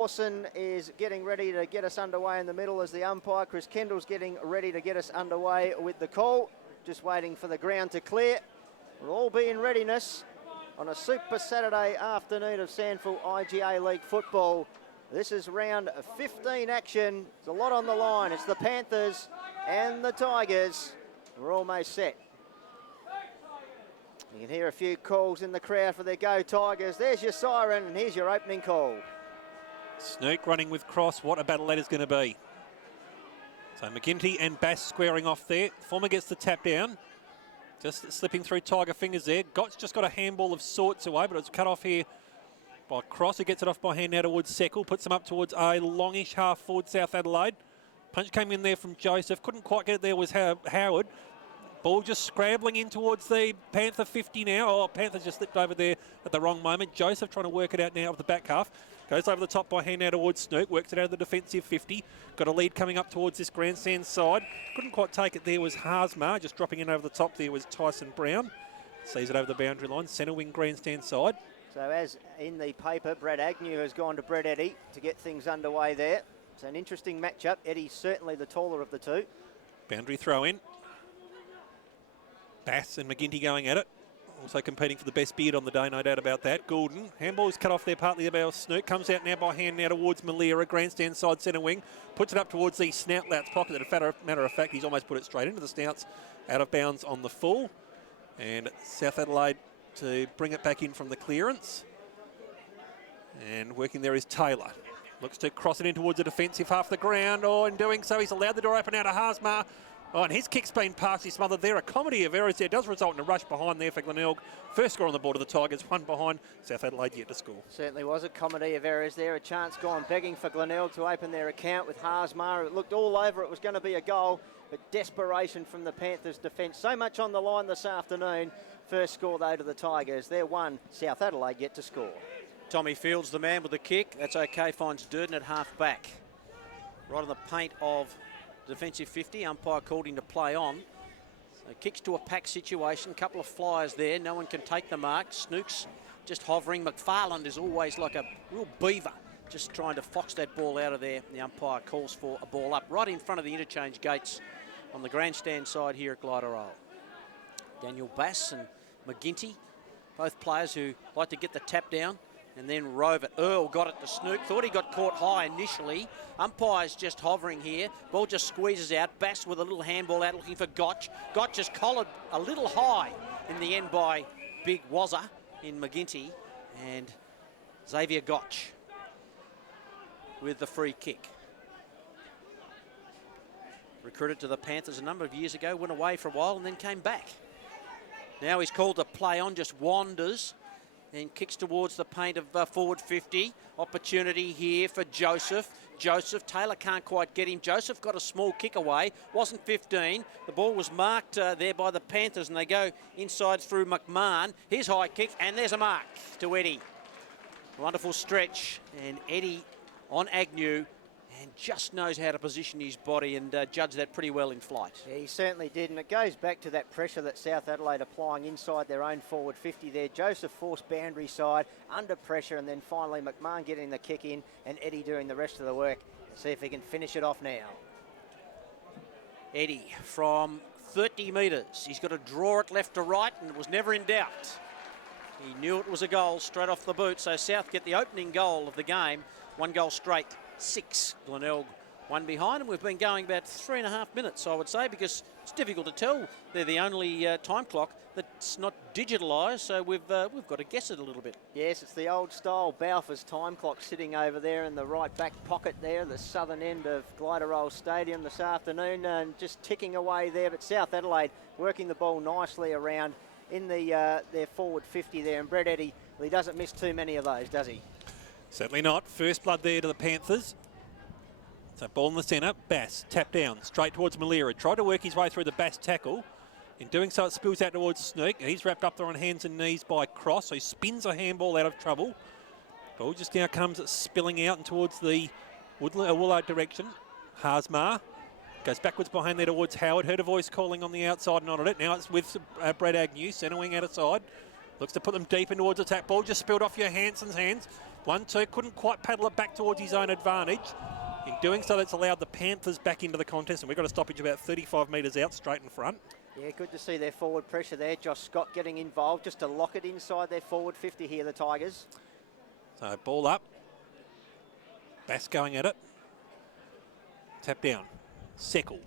Lawson is getting ready to get us underway in the middle as the umpire. Chris Kendall's getting ready to get us underway with the call. Just waiting for the ground to clear. We'll all be in readiness on a Super Saturday afternoon of SANFL IGA League football. This is round 15 action. There's a lot on the line. It's the Panthers and the Tigers. We're almost set. You can hear a few calls in the crowd for their Go Tigers. There's your siren and here's your opening call. Snook running with cross. What a battle that is going to be. So McGinty and Bass squaring off there. Former gets the tap down. Just slipping through Tiger fingers there. Gott's just got a handball of sorts away, but it's cut off here by Cross, who gets it off by hand now towards Seckle. Puts them up towards a longish half forward South Adelaide. Punch came in there from Joseph. Couldn't quite get it there was Howard. Ball just scrambling in towards the Panther 50 now. Oh, Panther's just slipped over there at the wrong moment. Joseph trying to work it out now of the back half. Goes over the top by hand now towards Snook. Works it out of the defensive 50. Got a lead coming up towards this grandstand side. Couldn't quite take it there was Harsmar. Just dropping in over the top there was Tyson Brown. Sees it over the boundary line. Centre wing grandstand side. So as in the paper, Brad Agnew has gone to Brett Eddy to get things underway there. It's an interesting matchup. Eddie's certainly the taller of the two. Boundary throw in. Bass and McGinty going at it. Also competing for the best beard on the day, no doubt about that. Goulden, handball is cut off there partly about Snook. Comes out now by hand now towards Malira, grandstand side centre wing. Puts it up towards the Snoutlout's pocket. As a matter of fact, he's almost put it straight into the Snouts, out of bounds on the full. And South Adelaide to bring it back in from the clearance. And working there is Taylor. Looks to cross it in towards the defensive half of the ground. Oh, in doing so, he's allowed the door open out to Harsmar. Oh, and his kick's been partially smothered there. A comedy of errors there does result in a rush behind there for Glenelg. First score on the board of the Tigers, one behind. South Adelaide yet to score. Certainly was a comedy of errors there. A chance gone begging for Glenelg to open their account with Harsmar. It looked all over. It was going to be a goal, but desperation from the Panthers' defence. So much on the line this afternoon. First score, though, to the Tigers. They're one. South Adelaide yet to score. Tommy Fields, the man with the kick. That's okay. Finds Durden at half back. Right on the paint of defensive 50, umpire called him to play on. So kicks to a pack situation, couple of flyers there, no one can take the mark. Snook's just hovering. McFarland is always like a real beaver, just trying to fox that ball out of there. The umpire calls for a ball up right in front of the interchange gates on the grandstand side here at Glenelg. Daniel Bass and McGinty, both players who like to get the tap down and then rove it. Earl got it to Snook. Thought he got caught high initially. Umpire's just hovering here. Ball just squeezes out. Bass with a little handball out looking for Gotch. Gotch just collared a little high in the end by Big Wazza in McGinty. And Xavier Gotch with the free kick. Recruited to the Panthers a number of years ago. Went away for a while and then came back. Now he's called to play on. Just wanders. And kicks towards the paint of forward 50. Opportunity here for Joseph. Joseph, Taylor can't quite get him. Joseph got a small kick away. Wasn't 15. The ball was marked there by the Panthers and they go inside through McMahon. His high kick and there's a mark to Eddie. Wonderful stretch and Eddie on Agnew and just knows how to position his body and judge that pretty well in flight. Yeah, he certainly did, and it goes back to that pressure that South Adelaide applying inside their own forward 50 there. Joseph forced boundary side, under pressure, and then finally McMahon getting the kick in and Eddie doing the rest of the work. Let's see if he can finish it off now. Eddie from 30 metres. He's got to draw it left to right, and it was never in doubt. He knew it was a goal straight off the boot, so South get the opening goal of the game. One goal straight. 6. Glenelg one behind, and we've been going about 3.5 minutes, I would say, because it's difficult to tell. They're the only time clock that's not digitalised, so we've got to guess it a little bit. Yes, it's the old style Balfour's time clock sitting over there in the right back pocket there, the southern end of Glenelg Stadium this afternoon, and just ticking away there. But South Adelaide working the ball nicely around in the their forward 50 there, and Brett Eddy, well, he doesn't miss too many of those, does he? Certainly not. First blood there to the Panthers. So ball in the centre. Bass tap down straight towards Malira. Tried to work his way through the Bass tackle. In doing so, it spills out towards Snook. He's wrapped up there on hands and knees by Cross. So he spins a handball out of trouble. Ball just now comes spilling out and towards the Woolard direction. Harsmar goes backwards behind there towards Howard. Heard a voice calling on the outside, not on it. Now it's with Brad Agnew, centre wing out of side. Looks to put them deep in towards attack. Ball just spilled off your Hanson's hands. 1-2, couldn't quite paddle it back towards his own advantage. In doing so, that's allowed the Panthers back into the contest, and we've got a stoppage about 35 metres out, straight in front. Yeah, good to see their forward pressure there. Josh Scott getting involved just to lock it inside their forward 50 here, the Tigers. So ball up. Bass going at it. Tap down. Seckle.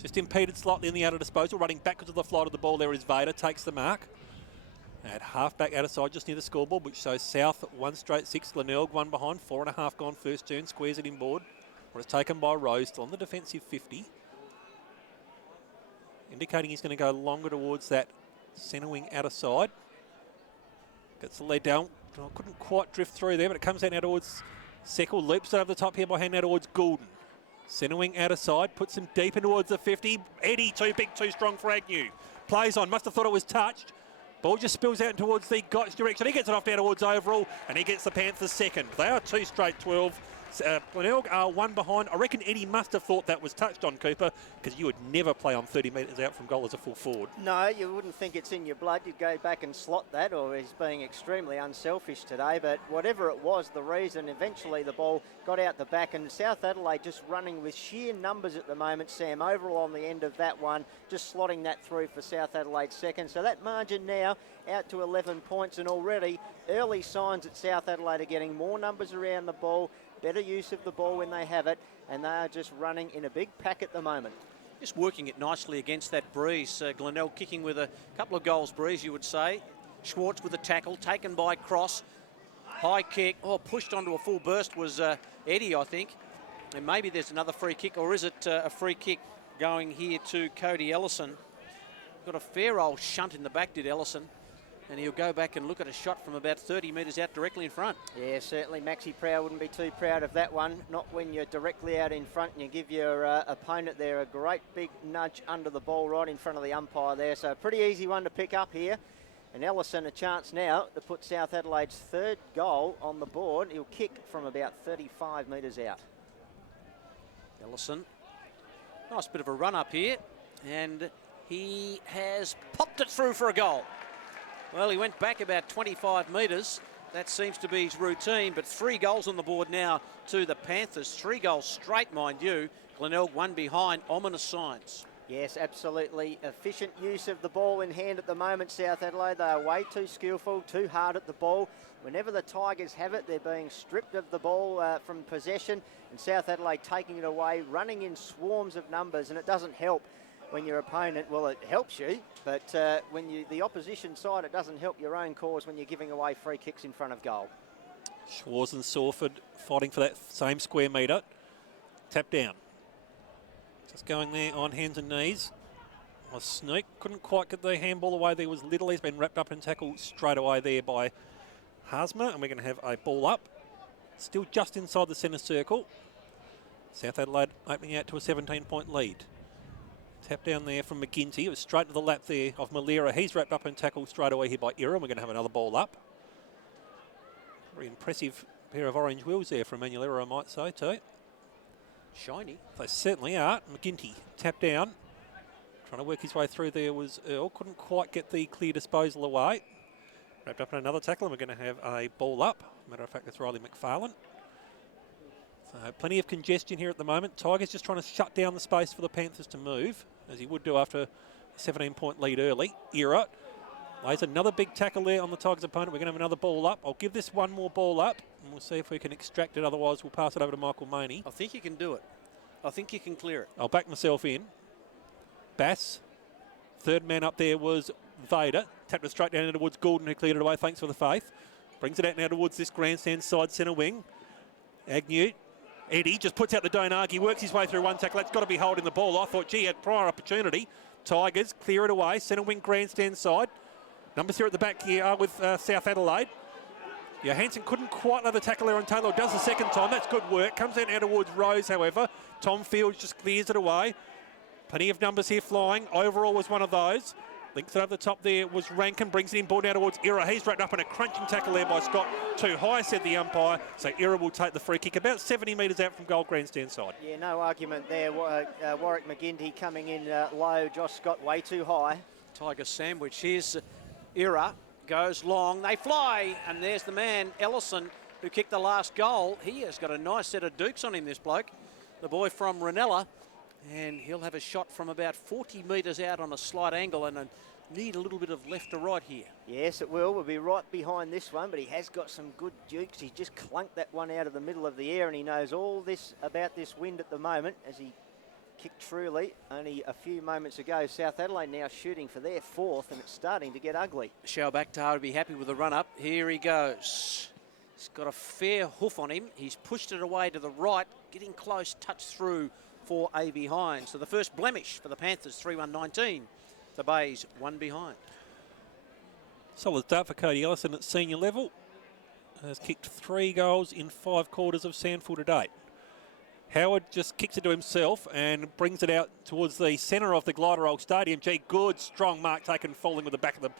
Just impeded slightly in the outer disposal. Running backwards to the flight of the ball there is Vader. Takes the mark. At half-back outer side just near the scoreboard, which shows South 1 straight 6. Glenelg 1 behind. 4.5 gone first turn. Squares it inboard. What is taken by Rose. Still on the defensive 50. Indicating he's going to go longer towards that centre wing outer side. Gets the lead down. Oh, couldn't quite drift through there, but it comes out now towards Seckle. Loops over the top here by hand now towards Goulden. Centre wing outer side. Puts him deep in towards the 50. Eddie, too big, too strong for Agnew. Plays on. Must have thought it was touched. Ball just spills out towards the Gotch direction. He gets it off down towards overall, and he gets the Panthers second. They are 2 straight 12. Glenelg are 1 behind. I reckon Eddie must have thought that was touched on, Cooper, because you would never play on 30 metres out from goal as a full forward. No, you wouldn't think it's in your blood. You'd go back and slot that, or he's being extremely unselfish today. But whatever it was, the reason, eventually the ball got out the back, and South Adelaide just running with sheer numbers at the moment. Sam overall on the end of that one, just slotting that through for South Adelaide second. So that margin now out to 11 points, and already early signs that South Adelaide are getting more numbers around the ball, better use of the ball when they have it, and they are just running in a big pack at the moment. Just working it nicely against that breeze. Glenelg kicking with a couple of goals breeze, you would say. Schwartz with a tackle, taken by Cross. High kick. Oh, pushed onto a full burst was Eddie, I think. And maybe there's another free kick, or is it a free kick going here to Cody Ellison? Got a fair old shunt in the back, did Ellison. And he'll go back and look at a shot from about 30 metres out directly in front. Yeah, certainly Maxi Proud wouldn't be too proud of that one. Not when you're directly out in front and you give your opponent there a great big nudge under the ball right in front of the umpire there. So a pretty easy one to pick up here. And Ellison a chance now to put South Adelaide's 3rd goal on the board. He'll kick from about 35 metres out. Ellison, nice bit of a run up here. And he has popped it through for a goal. Well, he went back about 25 metres. That seems to be his routine, but 3 goals on the board now to the Panthers. 3 goals straight, mind you. Glenelg 1 behind, ominous signs. Yes, absolutely efficient use of the ball in hand at the moment, South Adelaide. They are way too skillful, too hard at the ball. Whenever the Tigers have it, they're being stripped of the ball from possession, and South Adelaide taking it away, running in swarms of numbers, and it doesn't help when your opponent, well, it helps you, but when the opposition side, it doesn't help your own cause when you're giving away free kicks in front of goal. Schwarz and Sawford fighting for that same square metre. Tap down. Just going there on hands and knees. A sneak. Couldn't quite get the handball away. There was Little. He's been wrapped up and tackled straight away there by Hasma, and we're going to have a ball up. Still just inside the centre circle. South Adelaide opening out to a 17-point lead. Tap down there from McGinty. It was straight to the lap there of Malera. He's wrapped up and tackled straight away here by Ira. We're going to have another ball up. Very impressive pair of orange wheels there from Manuel Ira, I might say, too. Shiny. They certainly are. McGinty, tap down. Trying to work his way through there was Earl. Couldn't quite get the clear disposal away. Wrapped up in another tackle, and we're going to have a ball up. Matter of fact, that's Riley McFarlane. So plenty of congestion here at the moment. Tigers just trying to shut down the space for the Panthers to move, as he would do after a 17-point lead early. Ira lays another big tackle there on the Tigers' opponent. We're going to have another ball up. I'll give this one more ball up, and we'll see if we can extract it. Otherwise, we'll pass it over to Michael Maney. I think you can do it. I think you can clear it. I'll back myself in. Bass. 3rd man up there was Vader. Tapped it straight down towards Goulden, who cleared it away. Thanks for the faith. Brings it out now towards this grandstand side centre wing. Agnew. Eddie just puts out the don't argue, works his way through one tackle. That's got to be holding the ball. I thought, gee, had prior opportunity. Tigers clear it away. Centre wing grandstand side. Numbers here at the back here are with South Adelaide. Johansson couldn't quite let the tackle there on Taylor. Does the second time. That's good work. Comes out now towards Rose, however. Tom Fields just clears it away. Plenty of numbers here flying. Overall was one of those. Links it over the top there was Rankin. Brings it in ball now towards Ira. He's wrapped up in a crunching tackle there by Scott. Too high, said the umpire. So Ira will take the free kick about 70 metres out from goal grandstand side. Yeah, no argument there. Warwick McGinty coming in low. Josh Scott way too high. Tiger sandwich. Here's Ira. Goes long. They fly. And there's the man, Ellison, who kicked the last goal. He has got a nice set of dukes on him, this bloke, the boy from Ranella. And he'll have a shot from about 40 metres out on a slight angle and need a little bit of left to right here. Yes, it will. We'll be right behind this one, but he has got some good dukes. He just clunked that one out of the middle of the air, and he knows all this about this wind at the moment as he kicked truly only a few moments ago. South Adelaide now shooting for their fourth, and it's starting to get ugly. Shao Bakhtar would be happy with the run-up. Here he goes. He's got a fair hoof on him. He's pushed it away to the right, getting close, touched through for a behind. So the first blemish for the Panthers, 3-1-19. The Bays, one behind. Solid start for Cody Ellison at senior level. Has kicked 3 goals in 5 quarters of SANFL to date. Howard just kicks it to himself and brings it out towards the centre of the Glenelg Stadium. Gee, good, strong mark taken, falling with the back of the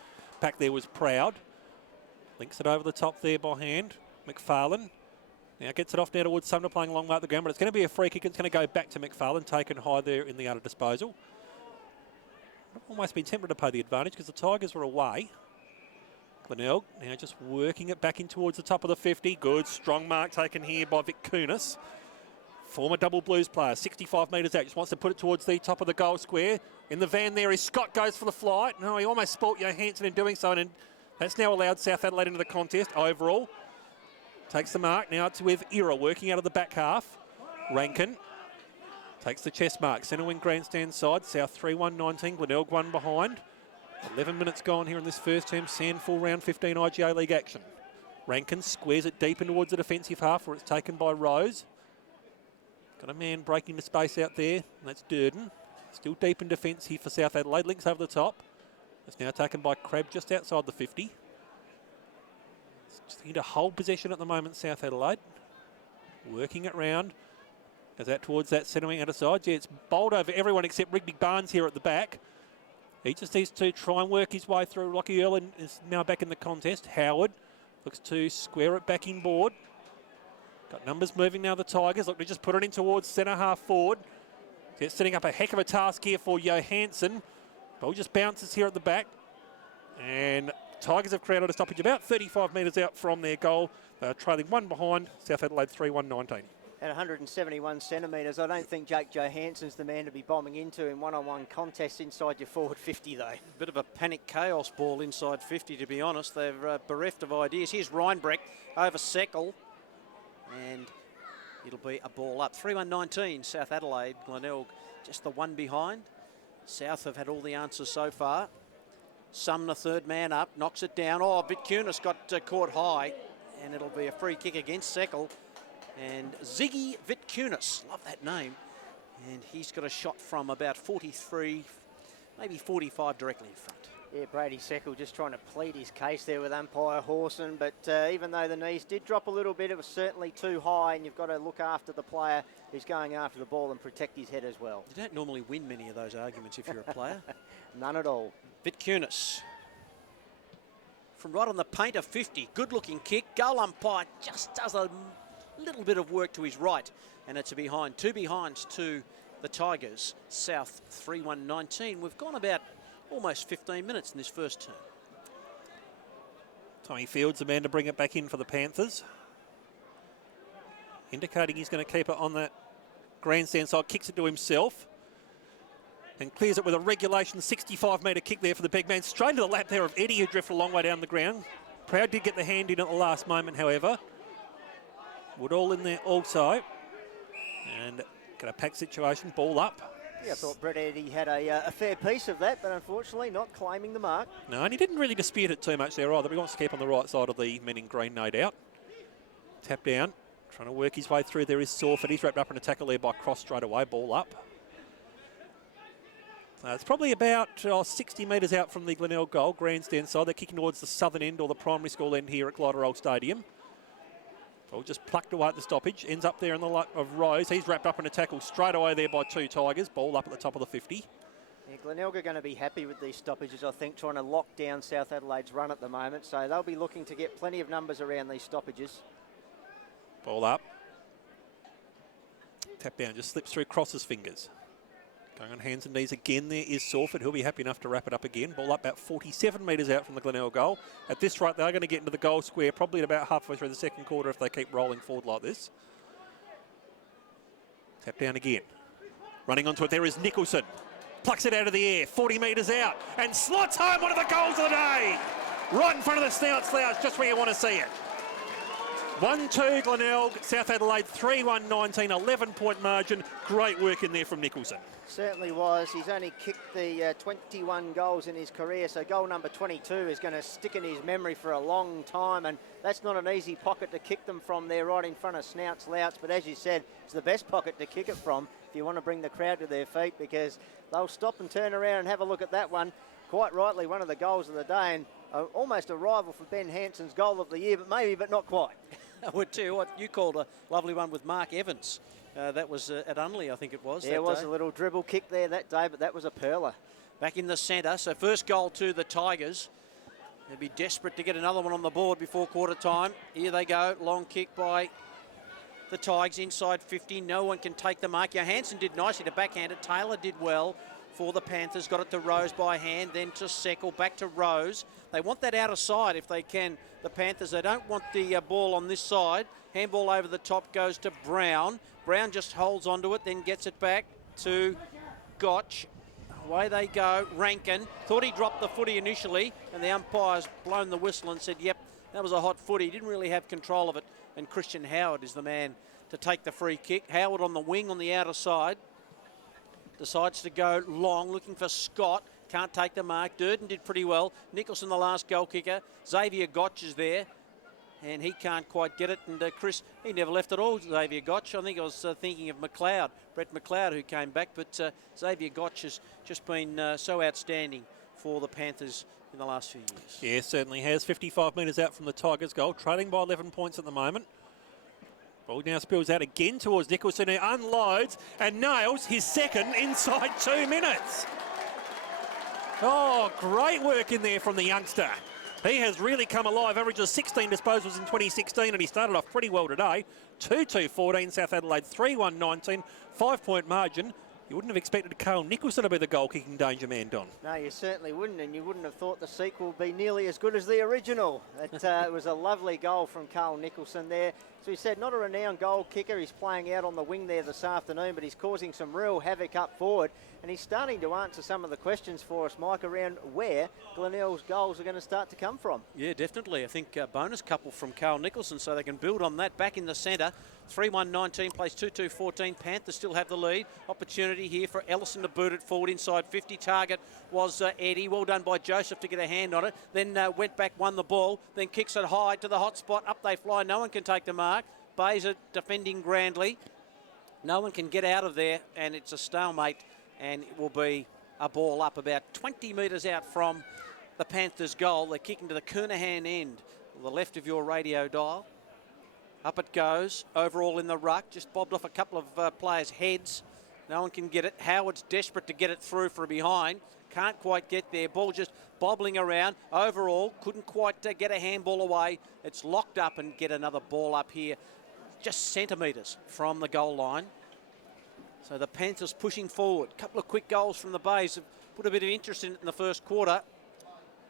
pack there was Proud. Links it over the top there by hand. McFarlane. Now gets it off now towards Sumner, playing along the ground, but it's going to be a free kick. It's going to go back to McFarlane, taken high there in the outer disposal. I've almost been tempted to pay the advantage because the Tigers were away. Glenelg now just working it back in towards the top of the 50. Good, strong mark taken here by Vic Kunis. Former double Blues player, 65 metres out, just wants to put it towards the top of the goal square. In the van there is Scott, goes for the flight. No, he almost spoilt Johansson in doing so, and that's now allowed South Adelaide into the contest overall. Takes the mark, now it's with Ira working out of the back half. Rankin takes the chest mark, centre wing grandstand side, South 3-1-19, Glenelg 1 behind. 11 minutes gone here in this first term, SANFL round 15 IGA League action. Rankin squares it deep in towards the defensive half where it's taken by Rose. Got a man breaking the space out there, and that's Durden. Still deep in defence here for South Adelaide, links over the top. It's now taken by Crab just outside the 50. Just need to hold possession at the moment, South Adelaide. Working it round. Goes out towards that centre wing outer side. Yeah, it's bowled over everyone except Rigby Barnes here at the back. He just needs to try and work his way through. Lockie Erlin is now back in the contest. Howard looks to square it back inboard. Got numbers moving now, the Tigers. Look to just put it in towards centre half forward. It's setting up a heck of a task here for Johansson. Ball just bounces here at the back. And Tigers have created a stoppage about 35 metres out from their goal. They're trailing 1 behind, South Adelaide 3-1-19. At 171 centimetres, I don't think Jake Johansson's the man to be bombing into in one-on-one contests inside your forward 50, though. Bit of a panic chaos ball inside 50, to be honest. They're bereft of ideas. Here's Reinbrecht over Seckel. And it'll be a ball up. 3-1-19, South Adelaide. Glenelg just the 1 behind. South have had all the answers so far. Sumner, third man up, knocks it down. Oh, Vitkunis got caught high, and it'll be a free kick against Seckel. And Ziggy Vitkunis, love that name. And he's got a shot from about 43, maybe 45 directly in front. Yeah, Brady Seckel just trying to plead his case there with umpire Hawson, but even though the knees did drop a little bit, it was certainly too high, and you've got to look after the player who's going after the ball and protect his head as well. You don't normally win many of those arguments if you're a player. None at all. Vitkunis from right on the paint of 50. Good looking kick. Goal umpire just does a little bit of work to his right, and it's a behind. 2 behinds to the Tigers. South 3-1-19. We've gone about almost 15 minutes in this first term. Tommy Fields, the man to bring it back in for the Panthers. Indicating he's going to keep it on that grandstand side. Kicks it to himself. And clears it with a regulation 65-metre kick there for the big man. Straight into the lap there of Eddie, who drifted a long way down the ground. Proud did get the hand in at the last moment, however. Woodall in there also. And got a pack situation, ball up. Yeah, I thought Brett Eddie had a fair piece of that, but unfortunately not claiming the mark. No, and he didn't really dispute it too much there either. But he wants to keep on the right side of the men in green, no doubt. Tap down, trying to work his way through. There is Sawford. He's wrapped up in a tackle there by Cross straight away, ball up. It's probably about 60 metres out from the Glenelg goal, grandstand side. They're kicking towards the southern end or the primary school end here at Glenelg Stadium. Well, just plucked away at the stoppage. Ends up there in the light of Rose. He's wrapped up in a tackle straight away there by 2 Tigers. Ball up at the top of the 50. Yeah, Glenelg are going to be happy with these stoppages, I think, trying to lock down South Adelaide's run at the moment. So they'll be looking to get plenty of numbers around these stoppages. Ball up. Tap down, just slips through Cross's fingers. Going on hands and knees again there is Salford. He'll be happy enough to wrap it up again. Ball up about 47 metres out from the Glenelg goal. At this rate, they're going to get into the goal square probably at about halfway through the second quarter if they keep rolling forward like this. Tap down again. Running onto it there is Nicholson. Plucks it out of the air, 40 metres out, and slots home one of the goals of the day. Right in front of the slouch, just where you want to see it. 1-2 Glenelg, South Adelaide 3-1, 19, 11-point margin. Great work in there from Nicholson. Certainly was. He's only kicked the 21 goals in his career, so goal number 22 is going to stick in his memory for a long time, and that's not an easy pocket to kick them from there right in front of Snouts Louts, but as you said, it's the best pocket to kick it from if you want to bring the crowd to their feet, because they'll stop and turn around and have a look at that one. Quite rightly, one of the goals of the day, and almost a rival for Ben Hanson's goal of the year, but not quite. I would tell you what, you called a lovely one with Mark Evans. That was at Unley, I think it was. Yeah, it was a little dribble kick there that day, but that was a pearler. Back in the centre, so first goal to the Tigers. They'll be desperate to get another one on the board before quarter time. Here they go, long kick by the Tigers inside 50. No one can take the mark. Johansson did nicely to backhand it. Taylor did well for the Panthers. Got it to Rose by hand, then to Seckel, back to Rose. They want that outer side if they can, the Panthers. They don't want the ball on this side. Handball over the top goes to Brown. Brown just holds onto it, then gets it back to Gotch. Away they go. Rankin thought he dropped the footy initially, and the umpire's blown the whistle and said, yep, that was a hot footy. He didn't really have control of it, and Christian Howard is the man to take the free kick. Howard on the wing on the outer side. Decides to go long, looking for Scott. Can't take the mark. Durden did pretty well. Nicholson, the last goal kicker. Xavier Gotch is there, and he can't quite get it. And Chris, he never left at all, Xavier Gotch. I think I was thinking of McLeod, Brett McLeod, who came back. But Xavier Gotch has just been so outstanding for the Panthers in the last few years. Yeah, certainly has. 55 metres out from the Tigers' goal, trailing by 11 points at the moment. Ball now spills out again towards Nicholson, who unloads and nails his second inside 2 minutes. Oh, great work in there from the youngster. He has really come alive, averages 16 disposals in 2016, and he started off pretty well today. 2-2-14, South Adelaide 3-1-19, 5-point margin. You wouldn't have expected Carl Nicholson to be the goal-kicking danger man, Don. No, you certainly wouldn't, and you wouldn't have thought the sequel would be nearly as good as the original. It was a lovely goal from Carl Nicholson there. So he said, not a renowned goal kicker. He's playing out on the wing there this afternoon, but he's causing some real havoc up forward. And he's starting to answer some of the questions for us, Mike, around where Glenelg's goals are going to start to come from. Yeah, definitely. I think a bonus couple from Carl Nicholson, so they can build on that. Back in the centre, 3-1-19, plays 2-2-14. Panthers still have the lead. Opportunity here for Ellison to boot it forward inside 50. Target was Eddie. Well done by Joseph to get a hand on it. Then went back, won the ball, then kicks it high to the hot spot. Up they fly. No one can take the mark. Baser defending grandly. No one can get out of there, and it's a stalemate, and it will be a ball up about 20 metres out from the Panthers' goal. They're kicking to the Kernahan end, the left of your radio dial. Up it goes, overall in the ruck, just bobbed off a couple of players' heads. No one can get it. Howard's desperate to get it through from behind. Can't quite get there. Ball just bobbling around. Overall, couldn't quite get a handball away. It's locked up, and get another ball up here, just centimetres from the goal line. So the Panthers pushing forward. A couple of quick goals from the Bays have put a bit of interest in it in the first quarter.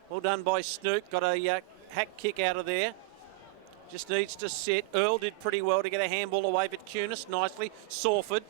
Well done by Snook. Got a hack kick out of there. Just needs to sit. Earl did pretty well to get a handball away, but Cunis nicely. Sawford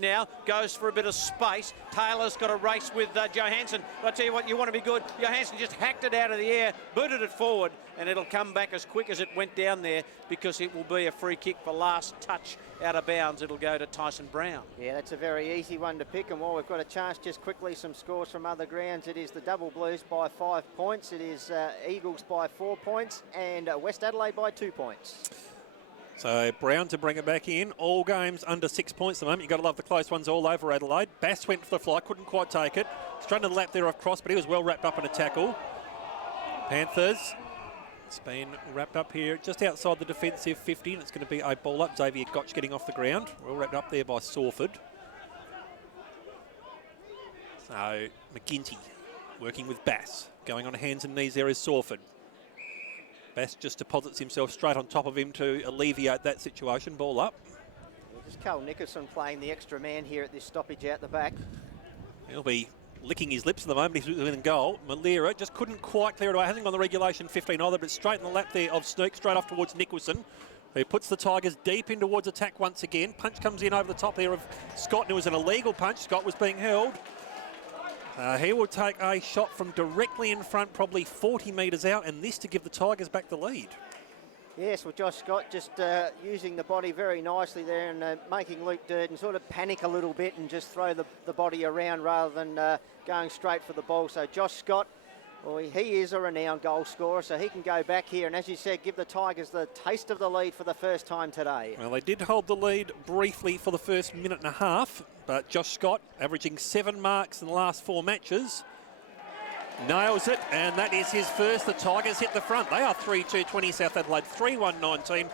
now goes for a bit of space. Taylor's got a race with Johansson. I tell you what, you want to be good. Johansson just hacked it out of the air, booted it forward, and it'll come back as quick as it went down there, because it will be a free kick for last touch out of bounds. It'll go to Tyson Brown. Yeah, that's a very easy one to pick, and while we've got a chance, just quickly some scores from other grounds. It is the Double Blues by 5 points. It is Eagles by 4 points, and West Adelaide by 2 points. So Brown to bring it back in. All games under 6 points at the moment. You've got to love the close ones all over Adelaide. Bass went for the fly, couldn't quite take it. Straight to the lap there off Cross, but he was well wrapped up in a tackle. Panthers, it's been wrapped up here just outside the defensive 50, and it's going to be a ball up. Xavier Gotch getting off the ground. Well wrapped up there by Sawford. So McGinty working with Bass. Going on hands and knees there is Sawford. Bass just deposits himself straight on top of him to alleviate that situation. Ball up. Just Carl Nicholson playing the extra man here at this stoppage out the back. He'll be licking his lips at the moment. He's within goal. Malira just couldn't quite clear it away. Hasn't gone the regulation 15 either, but straight in the lap there of Snook, straight off towards Nicholson, who puts the Tigers deep in towards attack once again. Punch comes in over the top there of Scott, and it was an illegal punch. Scott was being held. He will take a shot from directly in front, probably 40 metres out, and this to give the Tigers back the lead. Yes, well, Josh Scott just using the body very nicely there and making Luke Durden sort of panic a little bit and just throw the body around rather than going straight for the ball. So Josh Scott, well, he is a renowned goal scorer, so he can go back here and, as you said, give the Tigers the taste of the lead for the first time today. Well, they did hold the lead briefly for the first minute and a half, but Josh Scott, averaging 7 marks in the last 4 matches, nails it, and that is his first. The Tigers hit the front. They are 3-2-20 South Adelaide, 3-1-19.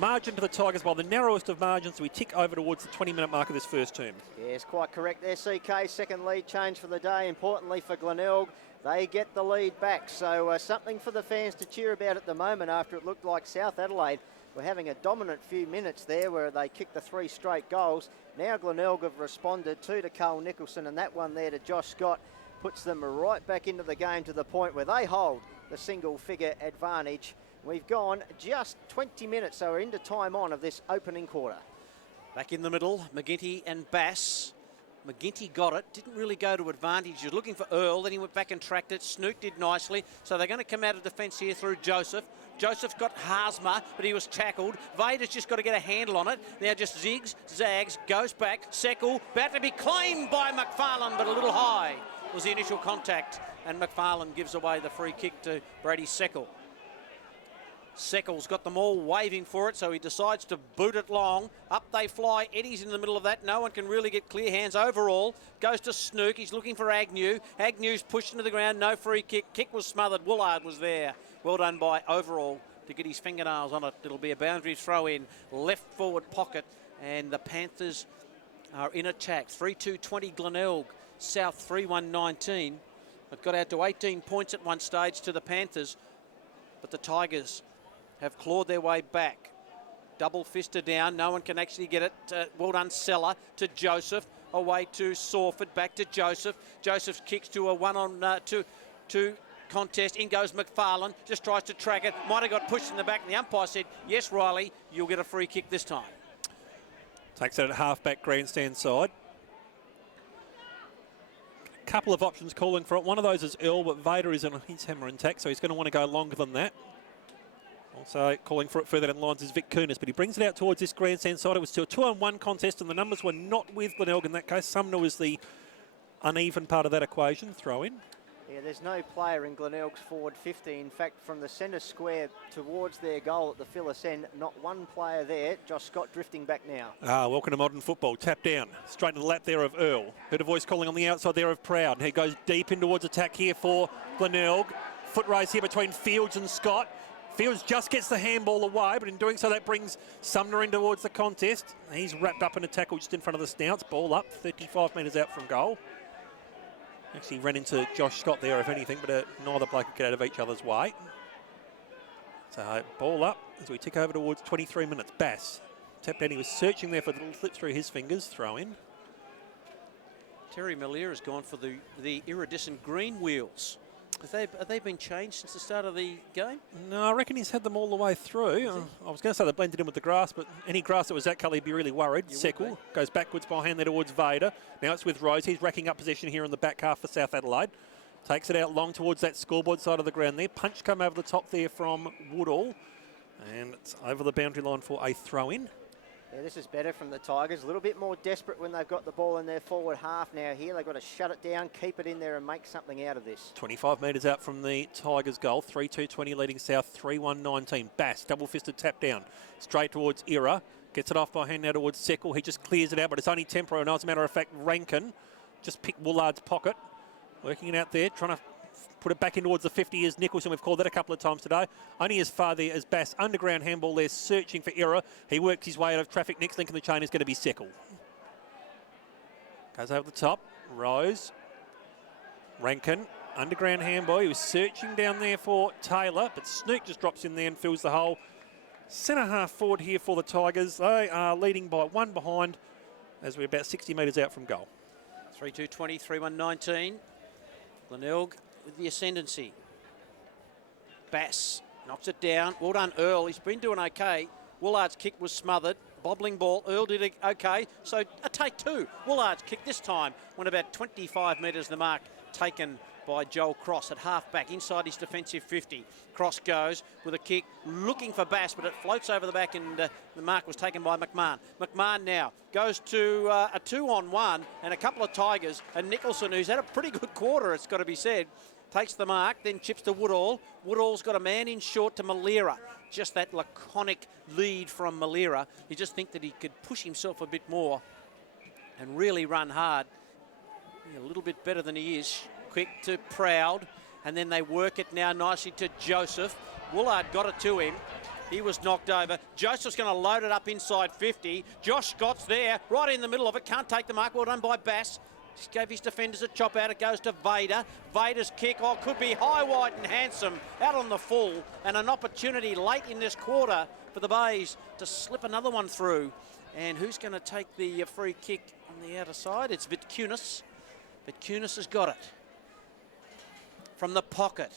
Margin to the Tigers by the narrowest of margins. We tick over towards the 20-minute mark of this first term. Yes, quite correct there, CK. Second lead change for the day. Importantly for Glenelg, they get the lead back. So something for the fans to cheer about at the moment after it looked like South Adelaide were having a dominant few minutes there where they kicked the 3 straight goals. Now Glenelg have responded, 2 to Cole Nicholson, and that one there to Josh Scott puts them right back into the game to the point where they hold the single-figure advantage. We've gone just 20 minutes, so we're into time on of this opening quarter. Back in the middle, McGinty and Bass. McGinty got it, didn't really go to advantage. He was looking for Earl, then he went back and tracked it. Snook did nicely, so they're going to come out of defence here through Joseph. Joseph's got Haasma, but he was tackled. Vader's just got to get a handle on it. Now just zigs, zags, goes back. Seckle, about to be claimed by McFarlane, but a little high was the initial contact, and McFarlane gives away the free kick to Brady Seckle. Seckle's got them all waving for it, so he decides to boot it long. Up they fly. Eddie's in the middle of that. No one can really get clear hands overall. Goes to Snook. He's looking for Agnew. Agnew's pushed into the ground. No free kick. Kick was smothered. Woolard was there. Well done by Overall to get his fingernails on it. It'll be a boundary throw in. Left forward pocket. And the Panthers are in attack. 3-2-20 Glenelg. South 3-1-19. It got out to 18 points at one stage to the Panthers. But the Tigers have clawed their way back. Double fisted down. No one can actually get it. Well done, Seller to Joseph. Away to Sawford. Back to Joseph. Joseph kicks to a 1-on-2 contest. In goes McFarlane. Just tries to track it. Might have got pushed in the back. And the umpire said, yes, Riley, you'll get a free kick this time. Takes it at half-back grandstand side. A couple of options calling for it. One of those is Earl, but Vader is on his hammer intact, so he's going to want to go longer than that. Also calling for it further down the lines is Vic Kunis, but he brings it out towards this grandstand side. It was still a 2-on-1 contest, and the numbers were not with Glenelg in that case. Sumner was the uneven part of that equation. Throw in. Yeah, there's no player in Glenelg's forward 50. In fact, from the centre square towards their goal at the Phyllis end, not one player there. Josh Scott drifting back now. Welcome to modern football. Tap down. Straight to the lap there of Earl. Heard a voice calling on the outside there of Proud. He goes deep in towards attack here for Glenelg. Foot race here between Fields and Scott. Fields just gets the handball away, but in doing so that brings Sumner in towards the contest. He's wrapped up in a tackle just in front of the Snouts. Ball up, 35 metres out from goal. Actually ran into Josh Scott there, if anything, but neither bloke could get out of each other's way. So ball up as we tick over towards 23 minutes. Bass tapped in. He was searching there for the little slip through his fingers. Throw in. Terry Mallier has gone for the iridescent green wheels. Have they been changed since the start of the game? No, I reckon he's had them all the way through. I was going to say they blended in with the grass, but any grass that was that colour, he'd be really worried. Seckle goes backwards behind there towards Vader. Now it's with Rose. He's racking up possession here in the back half for South Adelaide. Takes it out long towards that scoreboard side of the ground there. Punch come over the top there from Woodall. And it's over the boundary line for a throw-in. Yeah, this is better from the Tigers. A little bit more desperate when they've got the ball in their forward half now here. They've got to shut it down, keep it in there and make something out of this. 25 metres out from the Tigers' goal. 3-2-20 leading South, 3-1-19. Bass, double-fisted tap down. Straight towards Ira. Gets it off by hand now towards Seckle. He just clears it out, but it's only temporary. Now, as a matter of fact, Rankin just picked Woolard's pocket. Working it out there, trying to put it back in towards the 50 is Nicholson. We've called that a couple of times today. Only as far there as Bass. Underground handball there, searching for error. He works his way out of traffic. Next link in the chain is going to be Seckle. Goes over the top. Rose. Rankin. Underground handball. He was searching down there for Taylor, but Snook just drops in there and fills the hole. Centre half forward here for the Tigers. They are leading by one behind as we're about 60 metres out from goal. 3-2-20, 3-1-19. Glenelg with the ascendancy. Bass knocks it down. Well done, Earl. He's been doing okay. Woolard's kick was smothered. Bobbling ball. Earl did it okay. So a take two. Woolard's kick this time went about 25 metres the mark taken by Joel Cross at half-back inside his defensive 50. Cross goes with a kick looking for Bass, but it floats over the back and the mark was taken by McMahon. McMahon now goes to a 2-on-1 and a couple of Tigers, and Nicholson, who's had a pretty good quarter, it's got to be said, takes the mark, then chips to Woodall. Woodall's got a man in short to Malera. Just that laconic lead from Malera. You just think that he could push himself a bit more and really run hard. A little bit better than he is. Quick to Proud, and then they work it now nicely to Joseph. Woolard got it to him. He was knocked over. Joseph's going to load it up inside 50. Josh Scott's there, right in the middle of it. Can't take the mark. Well done by Bass. Just gave his defenders a chop out. It goes to Vader. Vader's kick, could be high, wide and handsome. Out on the full, and an opportunity late in this quarter for the Bays to slip another one through. And who's going to take the free kick on the outer side? It's Vitkunis. Vitkunis has got it. From the pocket,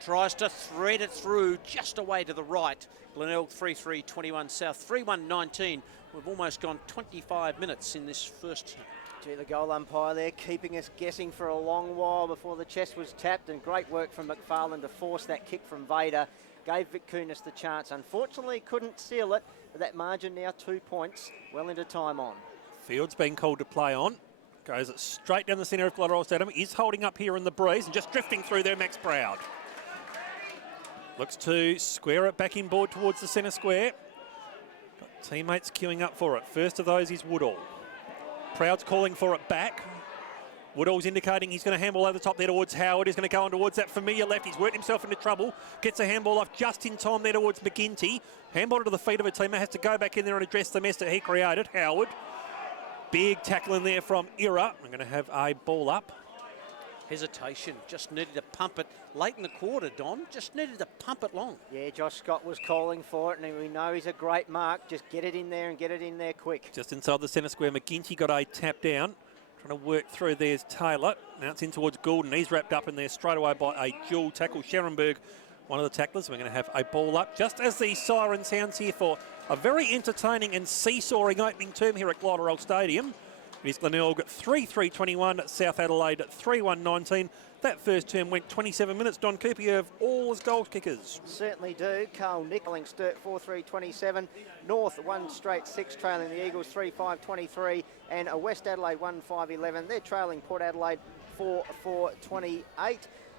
tries to thread it through just away to the right. Glenelg 3-3-21 South 3-1-19. We've almost gone 25 minutes in this first. Gee, the goal umpire there keeping us guessing for a long while before the chest was tapped, and great work from McFarlane to force that kick from Vader. Gave Vitkunis the chance. Unfortunately, couldn't seal it, but that margin now 2 points, well into time on. Field's been called to play on. Goes straight down the centre of Glenelg Stadium. Is holding up here in the breeze and just drifting through there, Max Proud. Looks to square it back inboard towards the centre square. Got teammates queuing up for it. First of those is Woodall. Proud's calling for it back. Woodall's indicating he's going to handball over the top there towards Howard. He's going to go on towards that familiar left. He's worked himself into trouble. Gets a handball off just in time there towards McGinty. Handball to the feet of a teammate. Has to go back in there and address the mess that he created. Howard. Big tackle in there from Ira. I'm going to have a ball up. Hesitation. Just needed to pump it late in the quarter, Don. Just needed to pump it long. Yeah, Josh Scott was calling for it, and we know he's a great mark. Just get it in there and get it in there quick. Just inside the centre square, McGinty got a tap down. Trying to work through. There's Taylor. Now it's in towards Goulden. He's wrapped up in there straight away by a dual tackle. Scherenberg, one of the tacklers. We're going to have a ball up. Just as the siren sounds here for a very entertaining and seesawing opening term here at Glenelg Stadium. It is Glenelg 3-3-21, South Adelaide 3-1-19. That first term went 27 minutes. Don Cooper, you have all his goal kickers. Certainly do. Carl Nicholling, Sturt 4-3-27. North 1 straight 6, trailing the Eagles 3-5-23. And a West Adelaide 1-5-11. They're trailing Port Adelaide 4-4-28.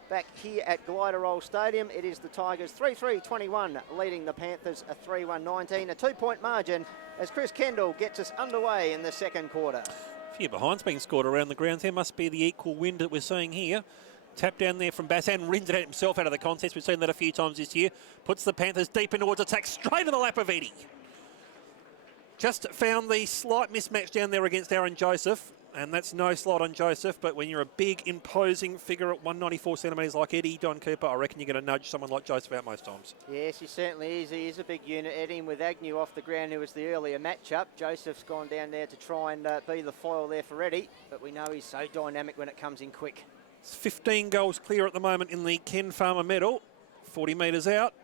Back here at Glenelg Stadium, it is the Tigers 3-3-21, leading the Panthers a 3-1-19. A 2-point margin as Chris Kendall gets us underway in the second quarter. A few behinds being scored around the grounds. There must be the equal wind that we're seeing here. Tap down there from Bass and rins it out himself out of the contest. We've seen that a few times this year. Puts the Panthers deep in towards attack, straight in the lap of Eddie. Just found the slight mismatch down there against Aaron Joseph. And that's no slight on Joseph, but when you're a big, imposing figure at 194 centimetres like Eddie, Don Cooper, I reckon you're going to nudge someone like Joseph out most times. Yes, he certainly is. He is a big unit. Edding with Agnew off the ground, who was the earlier matchup. Joseph's gone down there to try and be the foil there for Eddie, but we know he's so dynamic when it comes in quick. It's 15 goals clear at the moment in the Ken Farmer medal, 40 metres out.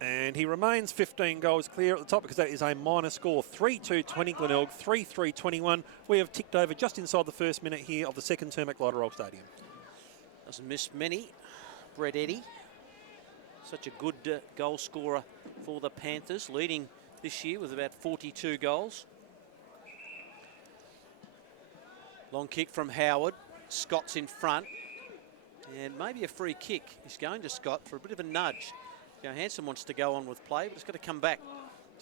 And he remains 15 goals clear at the top because that is a minor score. 3-2-20 Glenelg, 3-3-21. We have ticked over just inside the first minute here of the second term at Glenelg Stadium. Doesn't miss many. Brett Eddy, such a good goal scorer for the Panthers, leading this year with about 42 goals. Long kick from Howard. Scott's in front. And maybe a free kick is going to Scott for a bit of a nudge. Johansson wants to go on with play, but it's got to come back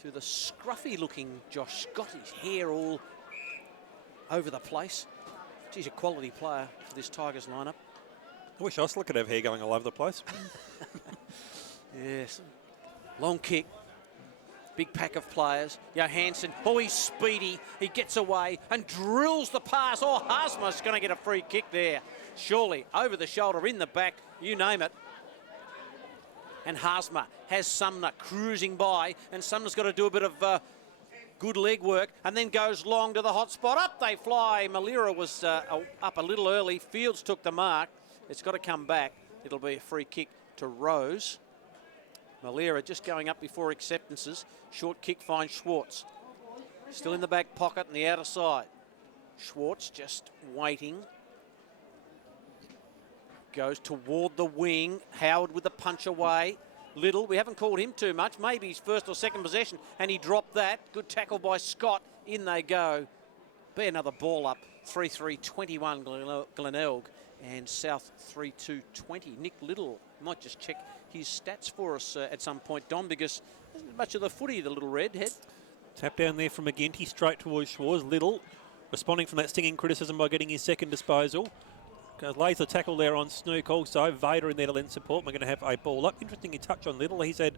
to the scruffy-looking Josh Scott. His hair all over the place. He's a quality player for this Tigers lineup. I wish Osler could have hair going all over the place. Yes. Long kick. Big pack of players. Johansson, he's speedy. He gets away and drills the pass. Haasma's going to get a free kick there. Surely, over the shoulder, in the back, you name it. And Haasma has Sumner cruising by, and Sumner's got to do a bit of Good leg work, and then goes long to the hot spot. Up they fly. Malira was up a little early. Fields took the mark. It's got to come back. It'll be a free kick to Rose. Malira just going up before acceptances. Short kick finds Schwartz. Still in the back pocket and the outer side. Schwartz just waiting. Goes toward the wing. Howard with the punch away. Little, we haven't called him too much. Maybe his first or second possession, and he dropped that. Good tackle by Scott. In they go. Be another ball up. 3-3-21 Glenelg, and South 3-2-20. Nick Little might just check his stats for us at some point, Don, because isn't much of the footy, the little redhead. Tap down there from McGinty, straight towards Schwartz. Little responding from that stinging criticism by getting his second disposal. Lays the tackle there on Snook also. Vader in there to lend support. We're going to have a ball up. Interesting you touch on Little. He's had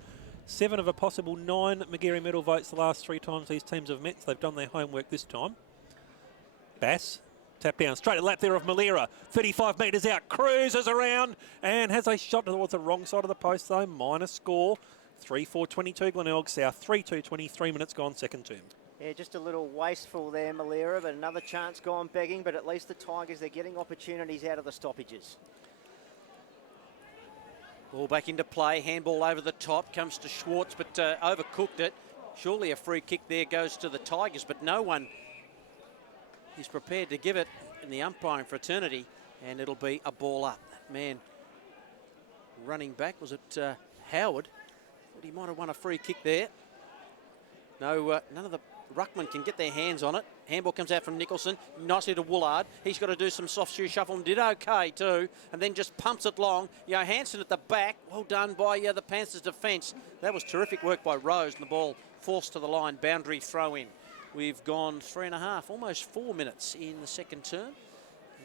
7 of a possible 9 Magarey medal votes the last 3 times these teams have met. So they've done their homework this time. Bass, tap down. Straight to lap there of Malira. 35 metres out. Cruises around and has a shot towards the wrong side of the post though. Minor score. 3-4-22 Glenelg South. 3-2-20. 3 minutes gone second term. Yeah, just a little wasteful there, Malira, but another chance gone begging, but at least the Tigers, they're getting opportunities out of the stoppages. Ball back into play, handball over the top, comes to Schwartz, but overcooked it. Surely a free kick there goes to the Tigers, but no one is prepared to give it in the umpiring fraternity, and it'll be a ball up. That man running back, was it Howard? Thought he might have won a free kick there. No, none of the ruckman can get their hands on it. Handball comes out from Nicholson, nicely to Woolard. He's got to do some soft shoe shuffle and did okay too, and then just pumps it long. Johansson at the back, well done by the Panthers defence. That was terrific work by Rose, and the ball forced to the line, boundary throw in. We've gone 3.5, almost 4 minutes in the second term,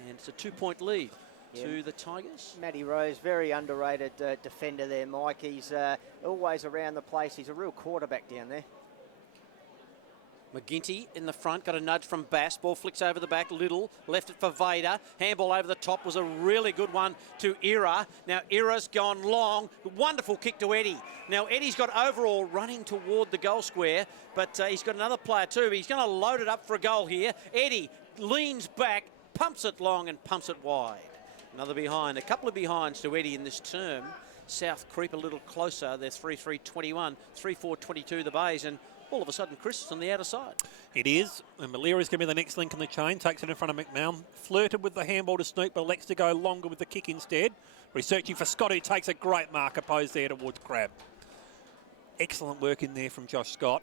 and it's a 2-point lead to the Tigers. Matty Rose, very underrated defender there, Mike. He's always around the place. He's a real quarterback down there. McGinty in the front, got a nudge from Bass. Ball flicks over the back. Little left it for Vader. Handball over the top was a really good one to Ira. Now Ira's gone long. Wonderful kick to Eddie. Now Eddie's got overall running toward the goal square, but he's got another player too. He's going to load it up for a goal here. Eddie leans back, pumps it long and pumps it wide. Another behind. A couple of behinds to Eddie in this term. South creep a little closer. They're 3-3-21, 3-4-22 the Bays, and all of a sudden, Chris is on the outer side. It is, and Malira is going to be the next link in the chain. Takes it in front of McMahon. Flirted with the handball to Snook, but elects to go longer with the kick instead. Researching for Scott, who takes a great marker pose there towards Crab. Excellent work in there from Josh Scott.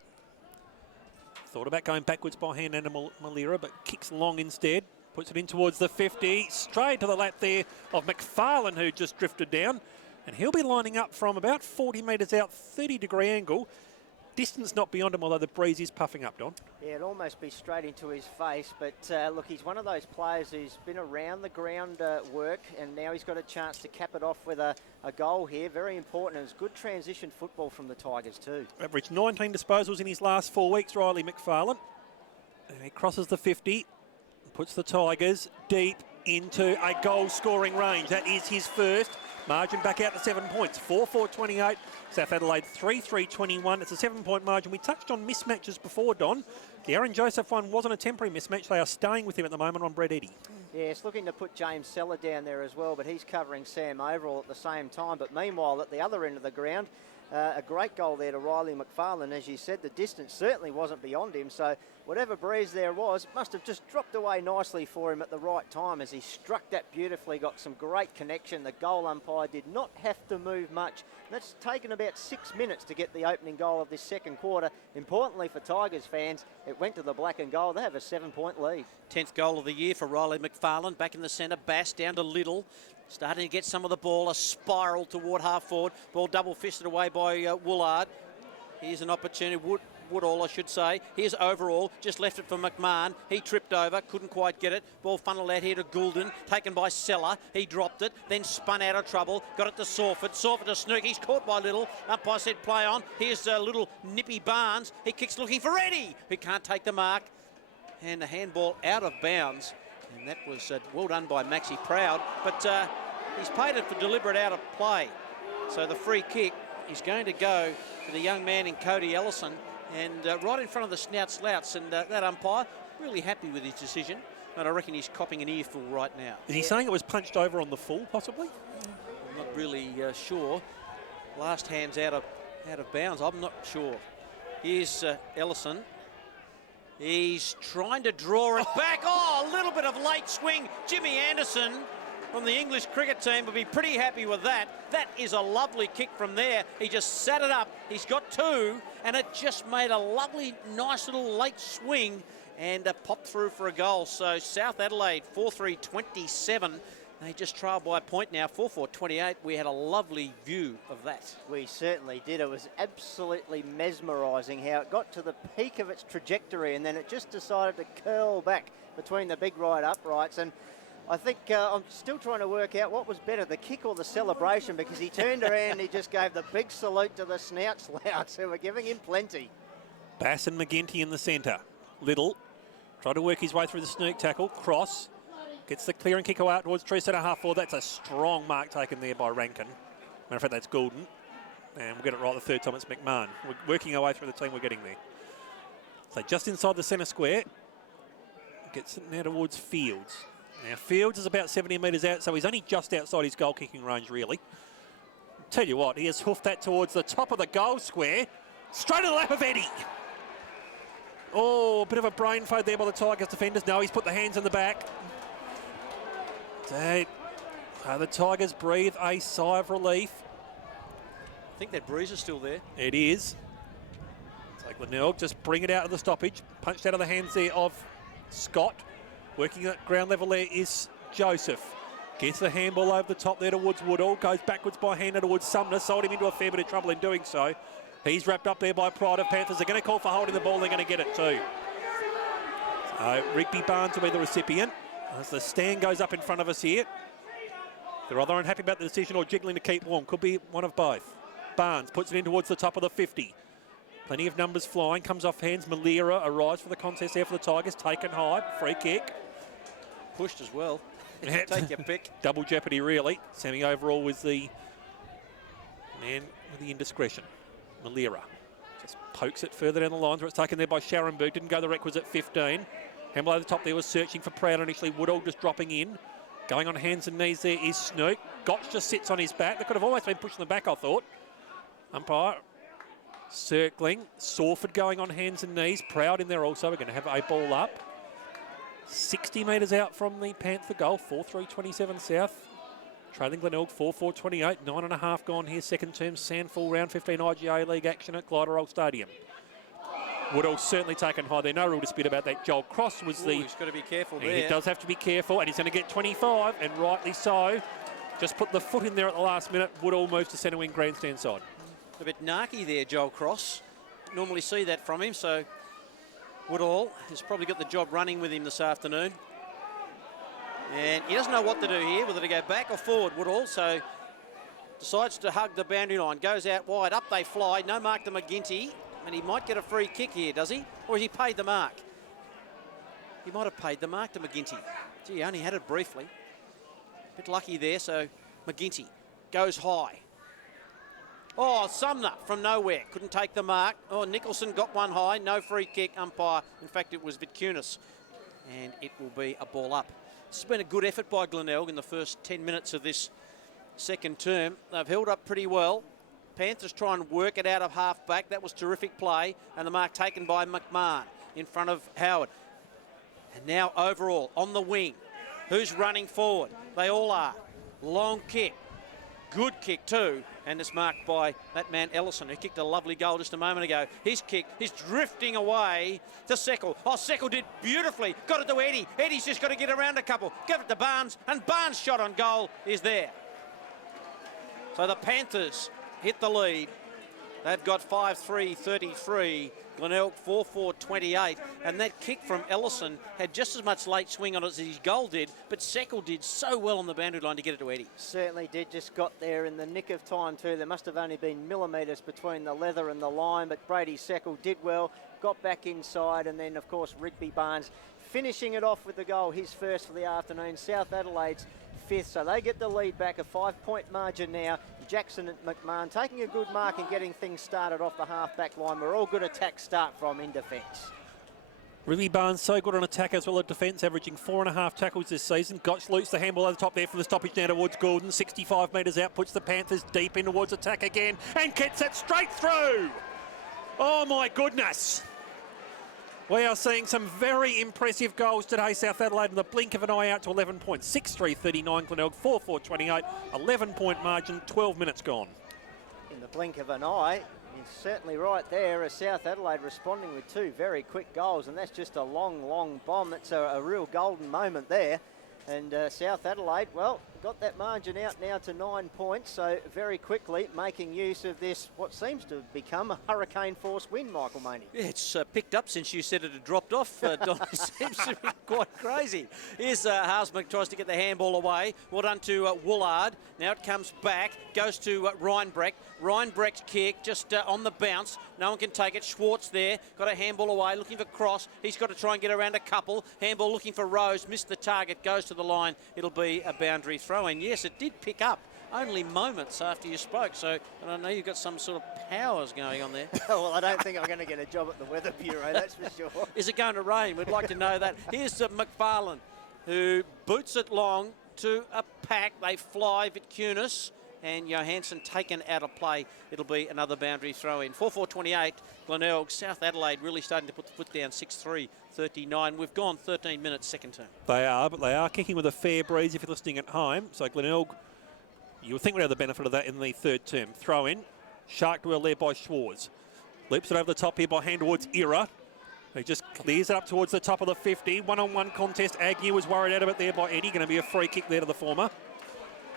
Thought about going backwards by hand and Malira, but kicks long instead. Puts it in towards the 50. Straight to the lap there of McFarlane, who just drifted down. And he'll be lining up from about 40 metres out, 30-degree angle. Distance not beyond him, although the breeze is puffing up, Don. Yeah, it'd almost be straight into his face, but look, he's one of those players who's been around the ground work, and now he's got a chance to cap it off with a goal here. Very important. It was good transition football from the Tigers too. Averaged 19 disposals in his last 4 weeks, Riley McFarlane. And he crosses the 50, puts the Tigers deep into a goal-scoring range. That is his first. Margin back out to 7 points. 4-4-28. South Adelaide 3-3-21. It's a 7-point margin. We touched on mismatches before, Don. The Aaron Joseph one wasn't a temporary mismatch. They are staying with him at the moment on Brett Eddy. Yeah, it's looking to put James Seller down there as well, but he's covering Sam Overall at the same time. But meanwhile, at the other end of the ground, a great goal there to Riley McFarlane. As you said, the distance certainly wasn't beyond him, so whatever breeze there was, must have just dropped away nicely for him at the right time as he struck that beautifully, got some great connection. The goal umpire did not have to move much. That's taken about 6 minutes to get the opening goal of this second quarter. Importantly for Tigers fans, it went to the black and gold. They have a 7-point lead. 10th goal of the year for Riley McFarlane. Back in the centre, Bass down to Little. Starting to get some of the ball, a spiral toward half forward. Ball double-fisted away by Woolard. Here's an opportunity, Woodall, I should say. Here's Overall, just left it for McMahon. He tripped over, couldn't quite get it. Ball funneled out here to Goulden, taken by Seller. He dropped it, then spun out of trouble. Got it to Sawford. Sawford to Snook. He's caught by Little. Umpire said play on. Here's little Nippy Barnes. He kicks looking for Eddie, who can't take the mark. And the handball out of bounds. And that was well done by Maxie Proud. But he's paid it for deliberate out of play. So the free kick is going to go to the young man in Cody Ellison. and right in front of the slouts, and that umpire really happy with his decision. And I reckon he's copping an earful right now. Is he saying it was punched over on the full, possibly? I'm not really sure. Last hand's out of bounds. I'm not sure. Here's Ellison. He's trying to draw it back. Oh, a little bit of late swing. Jimmy Anderson from the English cricket team will be pretty happy with that. That is a lovely kick from there. He just sat it up. He's got two, and it just made a lovely, nice little late swing and popped through for a goal. So South Adelaide 4-3-27. They just trail by a point now, 4-4-28. We had a lovely view of that. We certainly did. It was absolutely mesmerising how it got to the peak of its trajectory and then it just decided to curl back between the big right uprights. And I think I'm still trying to work out what was better, the kick or the celebration, because he turned around and he just gave the big salute to the snouts louts who were giving him plenty. Bass and McGinty in the centre. Little tried to work his way through the sneak tackle. Cross gets the clearing kick out towards true centre half forward. That's a strong mark taken there by Rankin. Matter of fact, that's Goulden. And we'll get it right the third time. It's McMahon. We're working our way through the team. We're getting there. So just inside the centre square. Gets it now towards Fields. Now Fields is about 70 metres out, so he's only just outside his goal kicking range, really. Tell you what, he has hoofed that towards the top of the goal square. Straight to the lap of Eddie. Oh, a bit of a brain fade there by the Tigers defenders. No, he's put the hands in the back. The Tigers breathe a sigh of relief. I think that breeze is still there. It is. So Glenelg just bring it out of the stoppage. Punched out of the hands there of Scott. Working at ground level there is Joseph. Gets the handball over the top there towards Woodall. Goes backwards by hander towards Sumner. Sold him into a fair bit of trouble in doing so. He's wrapped up there by Pride of Panthers. They're going to call for holding the ball. They're going to get it too. So Rigby Barnes will be the recipient. As the stand goes up in front of us here. They're either unhappy about the decision or jiggling to keep warm. Could be one of both. Barnes puts it in towards the top of the 50. Plenty of numbers flying. Comes off hands. Malira arrives for the contest there for the Tigers. Taken high. Free kick. Pushed as well. Take your pick. Double jeopardy, really. Sammy overall was the man with the indiscretion. Malira just pokes it further down the lines where it's taken there by Scharenberg. Didn't go the requisite 15. Handball over the top there was searching for Proud initially. Woodall just dropping in. Going on hands and knees there is Snook. Gotch just sits on his back. They could have almost been pushing the back, I thought. Umpire circling. Sawford going on hands and knees. Proud in there also. We're going to have a ball up. 60 metres out from the Panther goal. 4-3-27 South. Trailing Glenelg 4-4-28. 9.5 gone here. Second term SANFL round 15 IGA League action at Gliderol Stadium. Woodall certainly taken high there. No real dispute about that. Joel Cross was He's got to be careful there. He does have to be careful, and he's going to get 25, and rightly so. Just put the foot in there at the last minute. Woodall moves to centre wing grandstand side. A bit narky there, Joel Cross. Normally see that from him, so Woodall has probably got the job running with him this afternoon. And he doesn't know what to do here, whether to go back or forward, Woodall, so decides to hug the boundary line. Goes out wide, up they fly. No mark to McGinty. And he might get a free kick here, does he? Or has he paid the mark? He might have paid the mark to McGinty. Gee, he only had it briefly. Bit lucky there, so McGinty goes high. Oh, Sumner from nowhere. Couldn't take the mark. Oh, Nicholson got one high. No free kick, umpire. In fact, it was Vitkunis. And it will be a ball up. This has been a good effort by Glenelg in the first 10 minutes of this second term. They've held up pretty well. Panthers try and work it out of half back. That was terrific play. And the mark taken by McMahon in front of Howard. And now overall on the wing. Who's running forward? They all are. Long kick. Good kick too. And it's marked by that man Ellison, who kicked a lovely goal just a moment ago. His kick is drifting away to Seckle. Oh, Seckle did beautifully. Got it to Eddie. Eddie's just got to get around a couple. Give it to Barnes. And Barnes' shot on goal is there. So the Panthers hit the lead. They've got 5-3-33. Glenelg 4-4-28. And that kick from Ellison had just as much late swing on it as his goal did, but Seckle did so well on the boundary line to get it to Eddie. Certainly did. Just got there in the nick of time too. There must have only been millimetres between the leather and the line, but Brady Seckle did well, got back inside, and then of course Rigby Barnes finishing it off with the goal, his first for the afternoon. South Adelaide's fifth, so they get the lead back, a 5-point margin now. Jackson and McMahon taking a good mark and getting things started off the half-back line. We're all good attack start from in defence. Ruby Barnes so good on attack as well as defence, averaging 4.5 tackles this season. Gotch loops the handball over the top there from the stoppage now towards Gordon. 65 metres out, puts the Panthers deep in towards attack again and gets it straight through. Oh my goodness. We are seeing some very impressive goals today, South Adelaide, in the blink of an eye out to 11 points. 6-3-39, Glenelg 4-4-28, 11-point margin, 12 minutes gone. In the blink of an eye, he's certainly right there, as South Adelaide responding with 2 very quick goals, and that's just a long, long bomb. That's a real golden moment there. And South Adelaide, well, got that margin out now to 9 points, so very quickly making use of this, what seems to have become a hurricane force wind, Michael Maney. Yeah, it's picked up since you said it had dropped off, Don. It seems to be quite crazy. Here's Harsmick, tries to get the handball away. Well done to Woolard. Now it comes back, goes to Reinbrecht. Reinbrecht's kick just on the bounce. No one can take it. Schwartz there, got a handball away, looking for Cross. He's got to try and get around a couple. Handball looking for Rose, missed the target, goes to the line. It'll be a boundary throw in. Yes, it did pick up only moments after you spoke, so I don't know, you've got some sort of powers going on there. Well, I don't think I'm going to get a job at the Weather Bureau, that's for sure. Is it going to rain? We'd like to know that. Here's McFarlane, who boots it long to a pack. They fly Vitkunis, and Johansson taken out of play. It'll be another boundary throw in. 4-4-28, Glenelg. South Adelaide really starting to put the foot down, 6-3-39. We've gone 13 minutes second term. They are, but they are kicking with a fair breeze if you're listening at home. So Glenelg, you would think we'd have the benefit of that in the third term. Throw in, shark dwell there by Schwartz. Loops it over the top here by hand towards Ira, who just clears it up towards the top of the 50. One-on-one contest. Agnew was worried out of it there by Eddie. Going to be a free kick there to the former.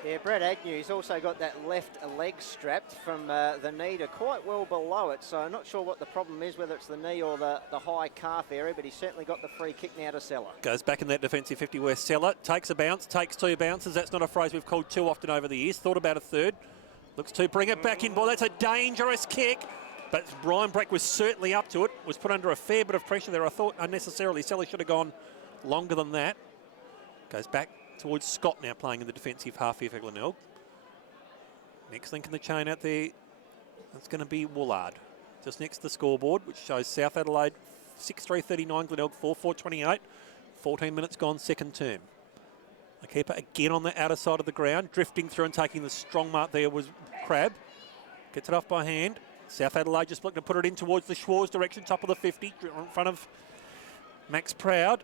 Yeah, Brad Agnew's also got that left leg strapped from the knee to quite well below it, so I'm not sure what the problem is, whether it's the knee or the high calf area, but he's certainly got the free kick now to Seller. Goes back in that defensive 50 where Seller takes a bounce, takes 2 bounces. That's not a phrase we've called too often over the years. Thought about a third. Looks to bring it back in. Boy, that's a dangerous kick. But Reinbrecht was certainly up to it. Was put under a fair bit of pressure there. I thought unnecessarily. Seller should have gone longer than that. Goes back towards Scott now playing in the defensive half here for Glenelg. Next link in the chain out there, that's going to be Woolard. Just next to the scoreboard, which shows South Adelaide 6-3-39, Glenelg 4-4-28. 14 minutes gone, second term. The keeper again on the outer side of the ground, drifting through and taking the strong mark there was Crabb. Gets it off by hand. South Adelaide just looking to put it in towards the Schwartz direction, top of the 50, in front of Max Proud.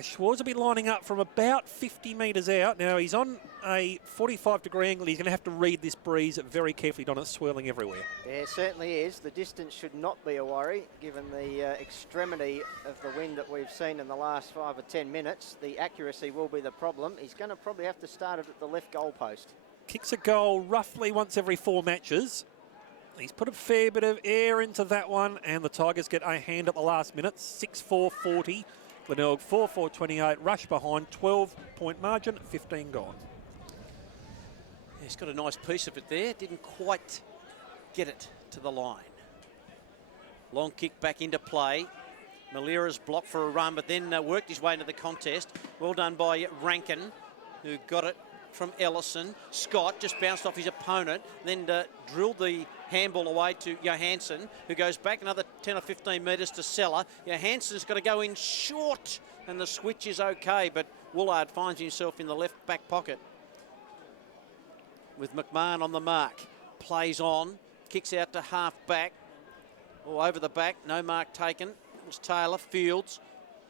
Schwartz will be lining up from about 50 metres out. Now, he's on a 45-degree angle. He's going to have to read this breeze very carefully. Don, it's swirling everywhere. Yeah, it certainly is. The distance should not be a worry, given the extremity of the wind that we've seen in the last 5 or 10 minutes. The accuracy will be the problem. He's going to probably have to start it at the left goal post. Kicks a goal roughly once every 4 matches. He's put a fair bit of air into that one, and the Tigers get a hand at the last minute. 6-4-40. Glenelg 4-4-28, rush behind, 12-point margin, 15 gone. Yeah, he's got a nice piece of it there. Didn't quite get it to the line. Long kick back into play. Malira's blocked for a run, but then worked his way into the contest. Well done by Rankin, who got it from Ellison. Scott just bounced off his opponent, then drilled the handball away to Johansson, who goes back another 10 or 15 metres to Seller. Johansson's got to go in short, and the switch is okay, but Woolard finds himself in the left back pocket. With McMahon on the mark. Plays on, kicks out to half back. Oh, over the back, no mark taken. It was Taylor. Fields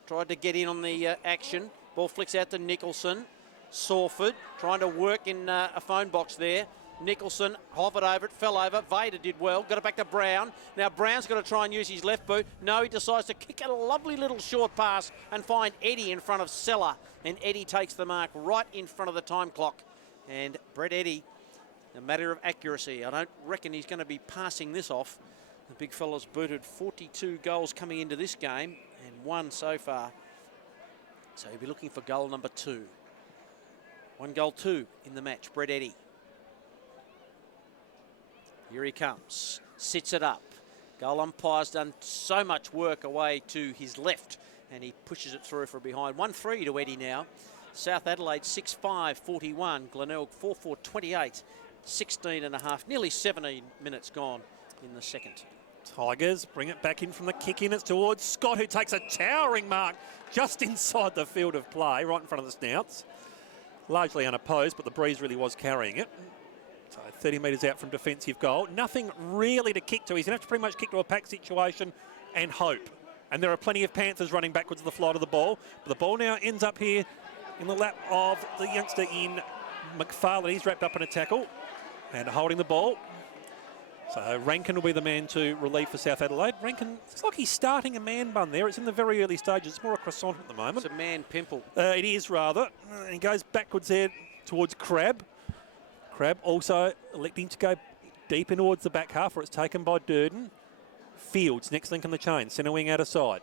tried to get in on the action. Ball flicks out to Nicholson. Sawford trying to work in a phone box there. Nicholson hovered over it, fell over. Vader did well, got it back to Brown. Now Brown's got to try and use his left boot. No, he decides to kick a lovely little short pass and find Eddie in front of Seller. And Eddie takes the mark right in front of the time clock. And Brett Eddie, a matter of accuracy. I don't reckon he's going to be passing this off. The big fella's booted 42 goals coming into this game and 1 so far. So he'll be looking for goal number 2. 1 goal 2 in the match, Brett Eddie. Here he comes, sits it up. Goal umpire's done so much work away to his left, and he pushes it through for behind. 1-3 to Eddie now. South Adelaide 6-5-41, Glenelg 4-4-28 16 and a half, nearly 17 minutes gone in the second. Tigers bring it back in from the kick in. It's towards Scott, who takes a towering mark just inside the field of play, right in front of the snouts. Largely unopposed, but the breeze really was carrying it. So 30 metres out from defensive goal. Nothing really to kick to. He's going to have to pretty much kick to a pack situation and hope. And there are plenty of Panthers running backwards to the flight of the ball. But the ball now ends up here in the lap of the youngster in McFarlane. He's wrapped up in a tackle and holding the ball. So Rankin will be the man to relieve for South Adelaide. Rankin looks like he's starting a man bun there. It's in the very early stages. It's more a croissant at the moment. It's a man pimple. It is rather. And he goes backwards there towards Crab. Crab also electing to go deep in towards the back half, where it's taken by Durden. Fields, next link in the chain. Centre wing out of side.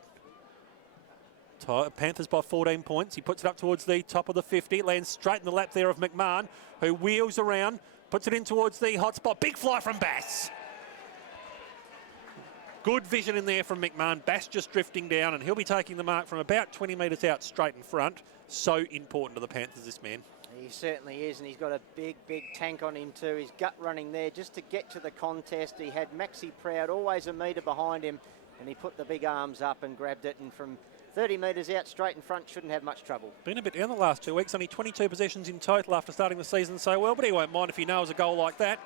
Panthers by 14 points. He puts it up towards the top of the 50. Lands straight in the lap there of McMahon, who wheels around. Puts it in towards the hot spot. Big fly from Bass. Good vision in there from McMahon. Bass just drifting down, and he'll be taking the mark from about 20 metres out straight in front. So important to the Panthers, this man. He certainly is, and he's got a big, big tank on him too. His gut running there just to get to the contest. He had Maxi Proud always a metre behind him, and he put the big arms up and grabbed it, and from 30 metres out straight in front shouldn't have much trouble. Been a bit down the last 2 weeks, only 22 possessions in total after starting the season so well, but he won't mind if he nails a goal like that.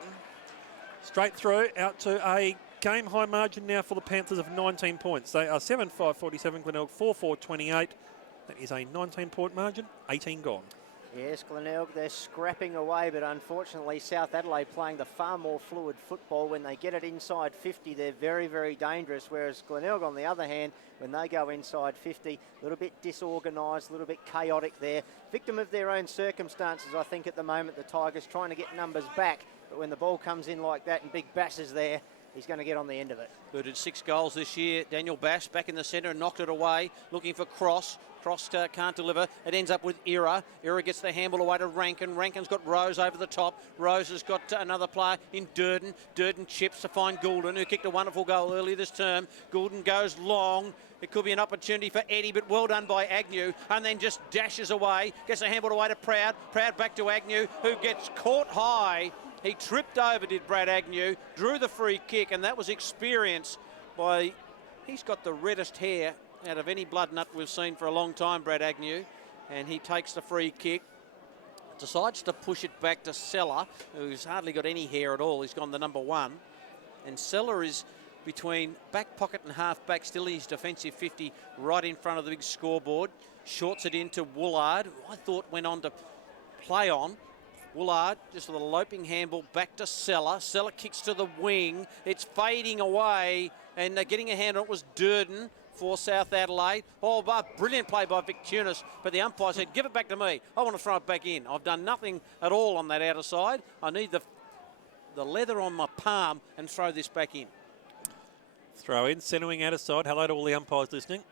Straight through, out to a game high margin now for the Panthers of 19 points. They are 7-5-47, Glenelg 4-4-28. That is a 19-point margin, 18 gone. Yes, Glenelg, they're scrapping away, but unfortunately South Adelaide playing the far more fluid football. When they get it inside 50, they're very, very dangerous, whereas Glenelg, on the other hand, when they go inside 50, a little bit disorganised, a little bit chaotic there. Victim of their own circumstances, I think, at the moment, the Tigers trying to get numbers back, but when the ball comes in like that and Big Bass is there, he's going to get on the end of it. Booted 6 goals this year. Daniel Bass back in the centre and knocked it away, looking for Cross. Cross can't deliver. It ends up with Era. Era gets the handball away to Rankin. Rankin's got Rose over the top. Rose has got another player in Durden. Durden chips to find Goulden, who kicked a wonderful goal earlier this term. Goulden goes long. It could be an opportunity for Eddie, but well done by Agnew, and then just dashes away. Gets a handball away to Proud. Proud back to Agnew, who gets caught high. He tripped over, did Brad Agnew, drew the free kick, and that was experience by... He's got the reddest hair out of any blood nut we've seen for a long time, Brad Agnew, and he takes the free kick. Decides to push it back to Seller, who's hardly got any hair at all. He's gone the number 1. And Seller is between back pocket and half back, still in his defensive 50, right in front of the big scoreboard. Shorts it into Woolard, who I thought went on to play on. Woolard just with a loping handball back to Seller. Seller kicks to the wing. It's fading away, and getting a hand on it was Durden for South Adelaide. Oh, but brilliant play by Vic Tunis, but the umpire said, give it back to me. I want to throw it back in. I've done nothing at all on that outer side. I need the leather on my palm and throw this back in. Throw in, centre wing out of side. Hello to all the umpires listening.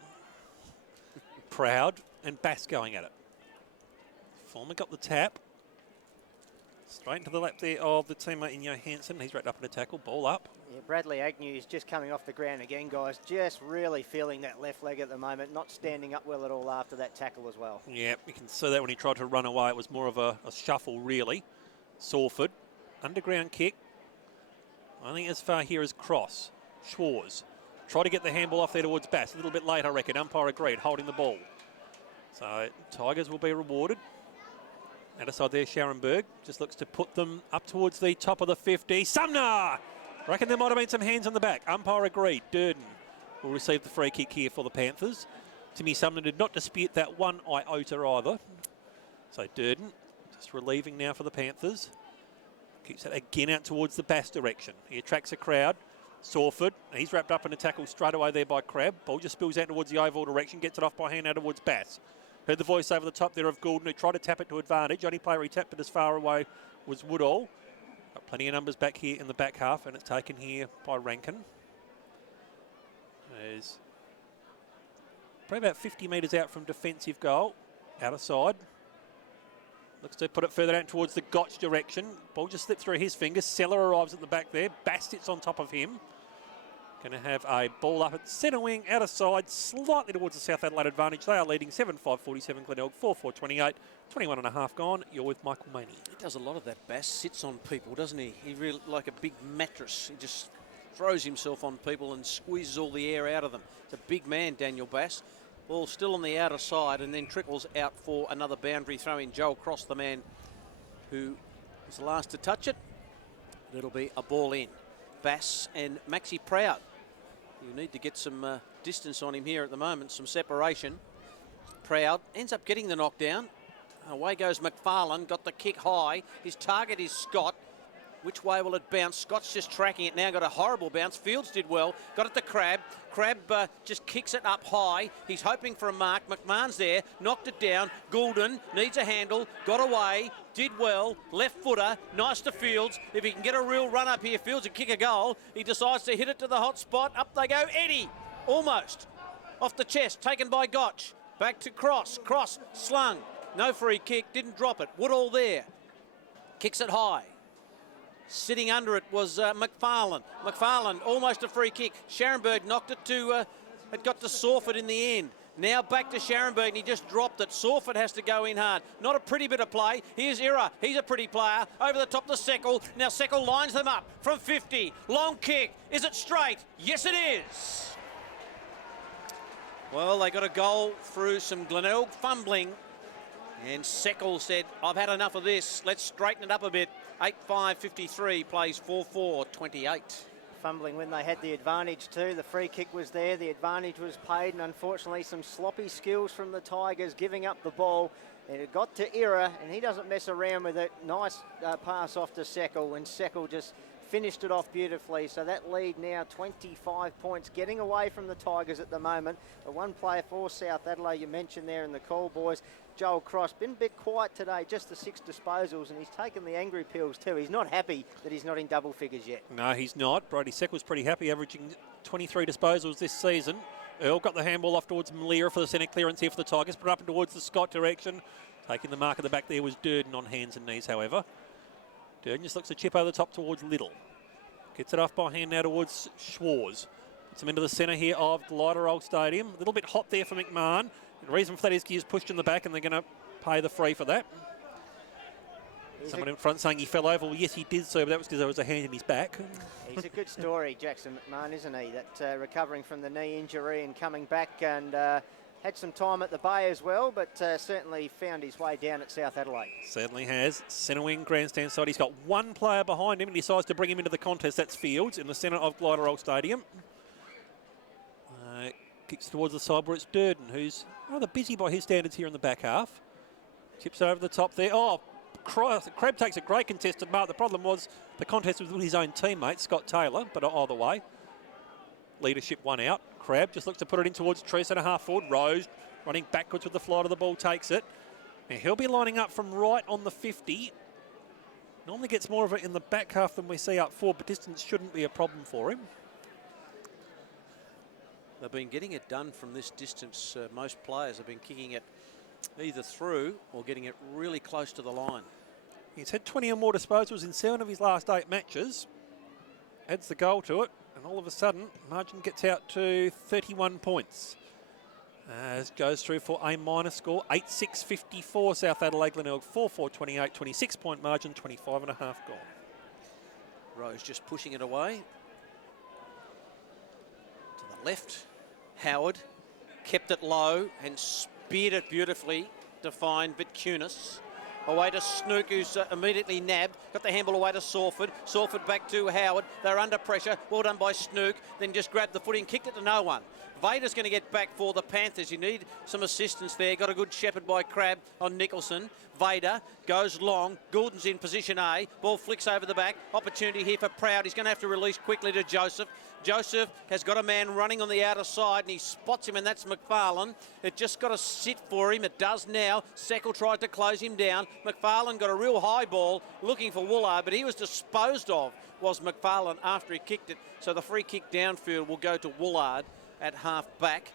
Proud and Bass going at it. Former got the tap. Straight into the lap there of the teammate in Johansson. He's wrapped up in a tackle, ball up. Yeah, Bradley Agnew is just coming off the ground again, guys. Just really feeling that left leg at the moment. Not standing up well at all after that tackle as well. Yeah, you can see that when he tried to run away. It was more of a shuffle, really. Sawford, underground kick. I think as far here as Cross. Schwarz. Try to get the handball off there towards Bass. A little bit late, I reckon. Umpire agreed, holding the ball. So Tigers will be rewarded. Out of side there, Scharenberg just looks to put them up towards the top of the 50. Sumner! Reckon there might have been some hands on the back. Umpire agreed. Durden will receive the free kick here for the Panthers. Timmy Sumner did not dispute that one iota either. So Durden just relieving now for the Panthers. Keeps that again out towards the Bass direction. He attracts a crowd. Sawford, he's wrapped up in a tackle straight away there by Crab. Ball just spills out towards the oval direction, gets it off by hand out towards Bass. Heard the voice over the top there of Goulden, who tried to tap it to advantage. Only player he tapped it as far away was Woodall. Got plenty of numbers back here in the back half, and it's taken here by Rankin. There's probably about 50 metres out from defensive goal, out of side. Looks to put it further out towards the Gotch direction. Ball just slipped through his fingers. Seller arrives at the back there. Bass sits on top of him. Going to have a ball up at centre wing, outer side, slightly towards the South Adelaide advantage. They are leading 7-5-47, Glenelg 4-4-28, 21 and a half gone. You're with Michael Maney. He does a lot of that, Bass. Sits on people, doesn't he? He really, like a big mattress. He just throws himself on people and squeezes all the air out of them. It's a big man, Daniel Bass. Ball still on the outer side and then trickles out for another boundary throw in. Joel Cross, the man who was the last to touch it. It'll be a ball in. Bass and Maxi Proud. You need to get some distance on him here at the moment, some separation. Proud ends up getting the knockdown. Away goes McFarlane, got the kick high. His target is Scott. Which way will it bounce? Scott's just tracking it now, got a horrible bounce. Fields did well, got it to Crabb. Crabb just kicks it up high. He's hoping for a mark. McMahon's there, knocked it down. Goulden needs a handle, got away, did well. Left footer, nice to Fields. If he can get a real run up here, Fields and kick a goal. He decides to hit it to the hot spot. Up they go, Eddie, almost. Off the chest, taken by Gotch. Back to Cross, Cross slung. No free kick, didn't drop it. Woodall there, kicks it high. Sitting under it was McFarlane. McFarlane almost a free kick. Scharenberg knocked it to, it got to Sawford in the end. Now back to Scharenberg and he just dropped it. Sawford has to go in hard. Not a pretty bit of play. Here's Ira. He's a pretty player. Over the top to Seckel. Now Seckel lines them up from 50. Long kick. Is it straight? Yes, it is. Well, they got a goal through some Glenelg fumbling. And Seckel said, I've had enough of this. Let's straighten it up a bit. 8-5-53, plays 4-4-28. Fumbling when they had the advantage too. The free kick was there, the advantage was paid, and unfortunately some sloppy skills from the Tigers giving up the ball. And it got to Ira, and he doesn't mess around with it. Nice pass off to Seckel, and Seckel just finished it off beautifully. So that lead now 25 points, getting away from the Tigers at the moment. The one player for South Adelaide you mentioned there in the call, boys, Joel Cross, been a bit quiet today, just the 6 disposals, and he's taken the angry pills too. He's not happy that he's not in double figures yet. No, he's not. Brody Seckel's pretty happy, averaging 23 disposals this season. Earl got the handball off towards Malira for the centre clearance here for the Tigers, put it up towards the Scott direction. Taking the mark at the back there was Durden on hands and knees, however. Durden just looks to chip over the top towards Little. Gets it off by hand now towards Schwarz. Puts him into the centre here of Glenelg Stadium. A little bit hot there for McMahon. The reason for that is he is pushed in the back and they're going to pay the free for that. Someone in front saying he fell over. Well, yes, he did so, but that was because there was a hand in his back. He's a good story, Jackson McMahon, isn't he? That recovering from the knee injury and coming back and had some time at the Bay as well, but certainly found his way down at South Adelaide. Certainly has. Centre wing, grandstand side. He's got one player behind him and decides to bring him into the contest. That's Fields in the centre of Glenelg Stadium. Kicks towards the side where it's Durden, who's rather busy by his standards here in the back half. Chips over the top there. Oh, Crabb takes a great contested mark. The problem was the contest was with his own teammate, Scott Taylor, but either way, leadership won out. Crabb just looks to put it in towards true centre half forward. Rose running backwards with the flight of the ball, takes it. And he'll be lining up from right on the 50. Normally gets more of it in the back half than we see up forward, but distance shouldn't be a problem for him. They've been getting it done from this distance. Most players have been kicking it either through or getting it really close to the line. He's had 20 or more disposals in 7 of his last 8 matches. Adds the goal to it, and all of a sudden, margin gets out to 31 points. As goes through for a minor score, 8-6-54 South Adelaide, Glenelg 4-4-28, 26-point margin, 25 and a half gone. Rose just pushing it away. To the left, Howard kept it low and speared it beautifully to find Vitkunis. Away to Snook, who's immediately nabbed. Got the handball away to Sawford. Sawford back to Howard. They're under pressure. Well done by Snook. Then just grabbed the footing, kicked it to no one. Vader's going to get back for the Panthers. You need some assistance there. Got a good shepherd by Crabb on Nicholson. Vader goes long. Goulden's in position A. Ball flicks over the back. Opportunity here for Proud. He's going to have to release quickly to Joseph. Joseph has got a man running on the outer side and he spots him, and that's McFarlane. It just got to sit for him. It does now. Seckel tried to close him down. McFarlane got a real high ball looking for Woolard, but he was disposed of, was McFarlane, after he kicked it. So the free kick downfield will go to Woolard at half back.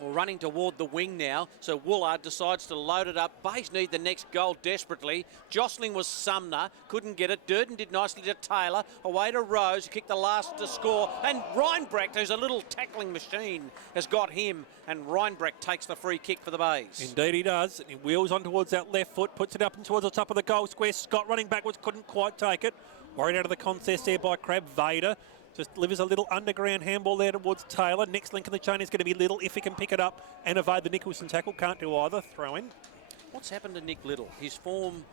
Well, running toward the wing now, so Woolard decides to load it up. Bays need the next goal desperately. Jostling was Sumner, couldn't get it. Durden did nicely to Taylor, away to Rose, who kicked the last to score. And Reinbrecht, who's a little tackling machine, has got him, and Reinbrecht takes the free kick for the Bays. Indeed he does. He wheels on towards that left foot, puts it up and towards the top of the goal square. Scott running backwards, couldn't quite take it. Worried out of the contest there by Crab. Vader just delivers a little underground handball there towards Taylor. Next link in the chain is going to be Little if he can pick it up and evade the Nicholson tackle. Can't do either. Throw in. What's happened to Nick Little? His form,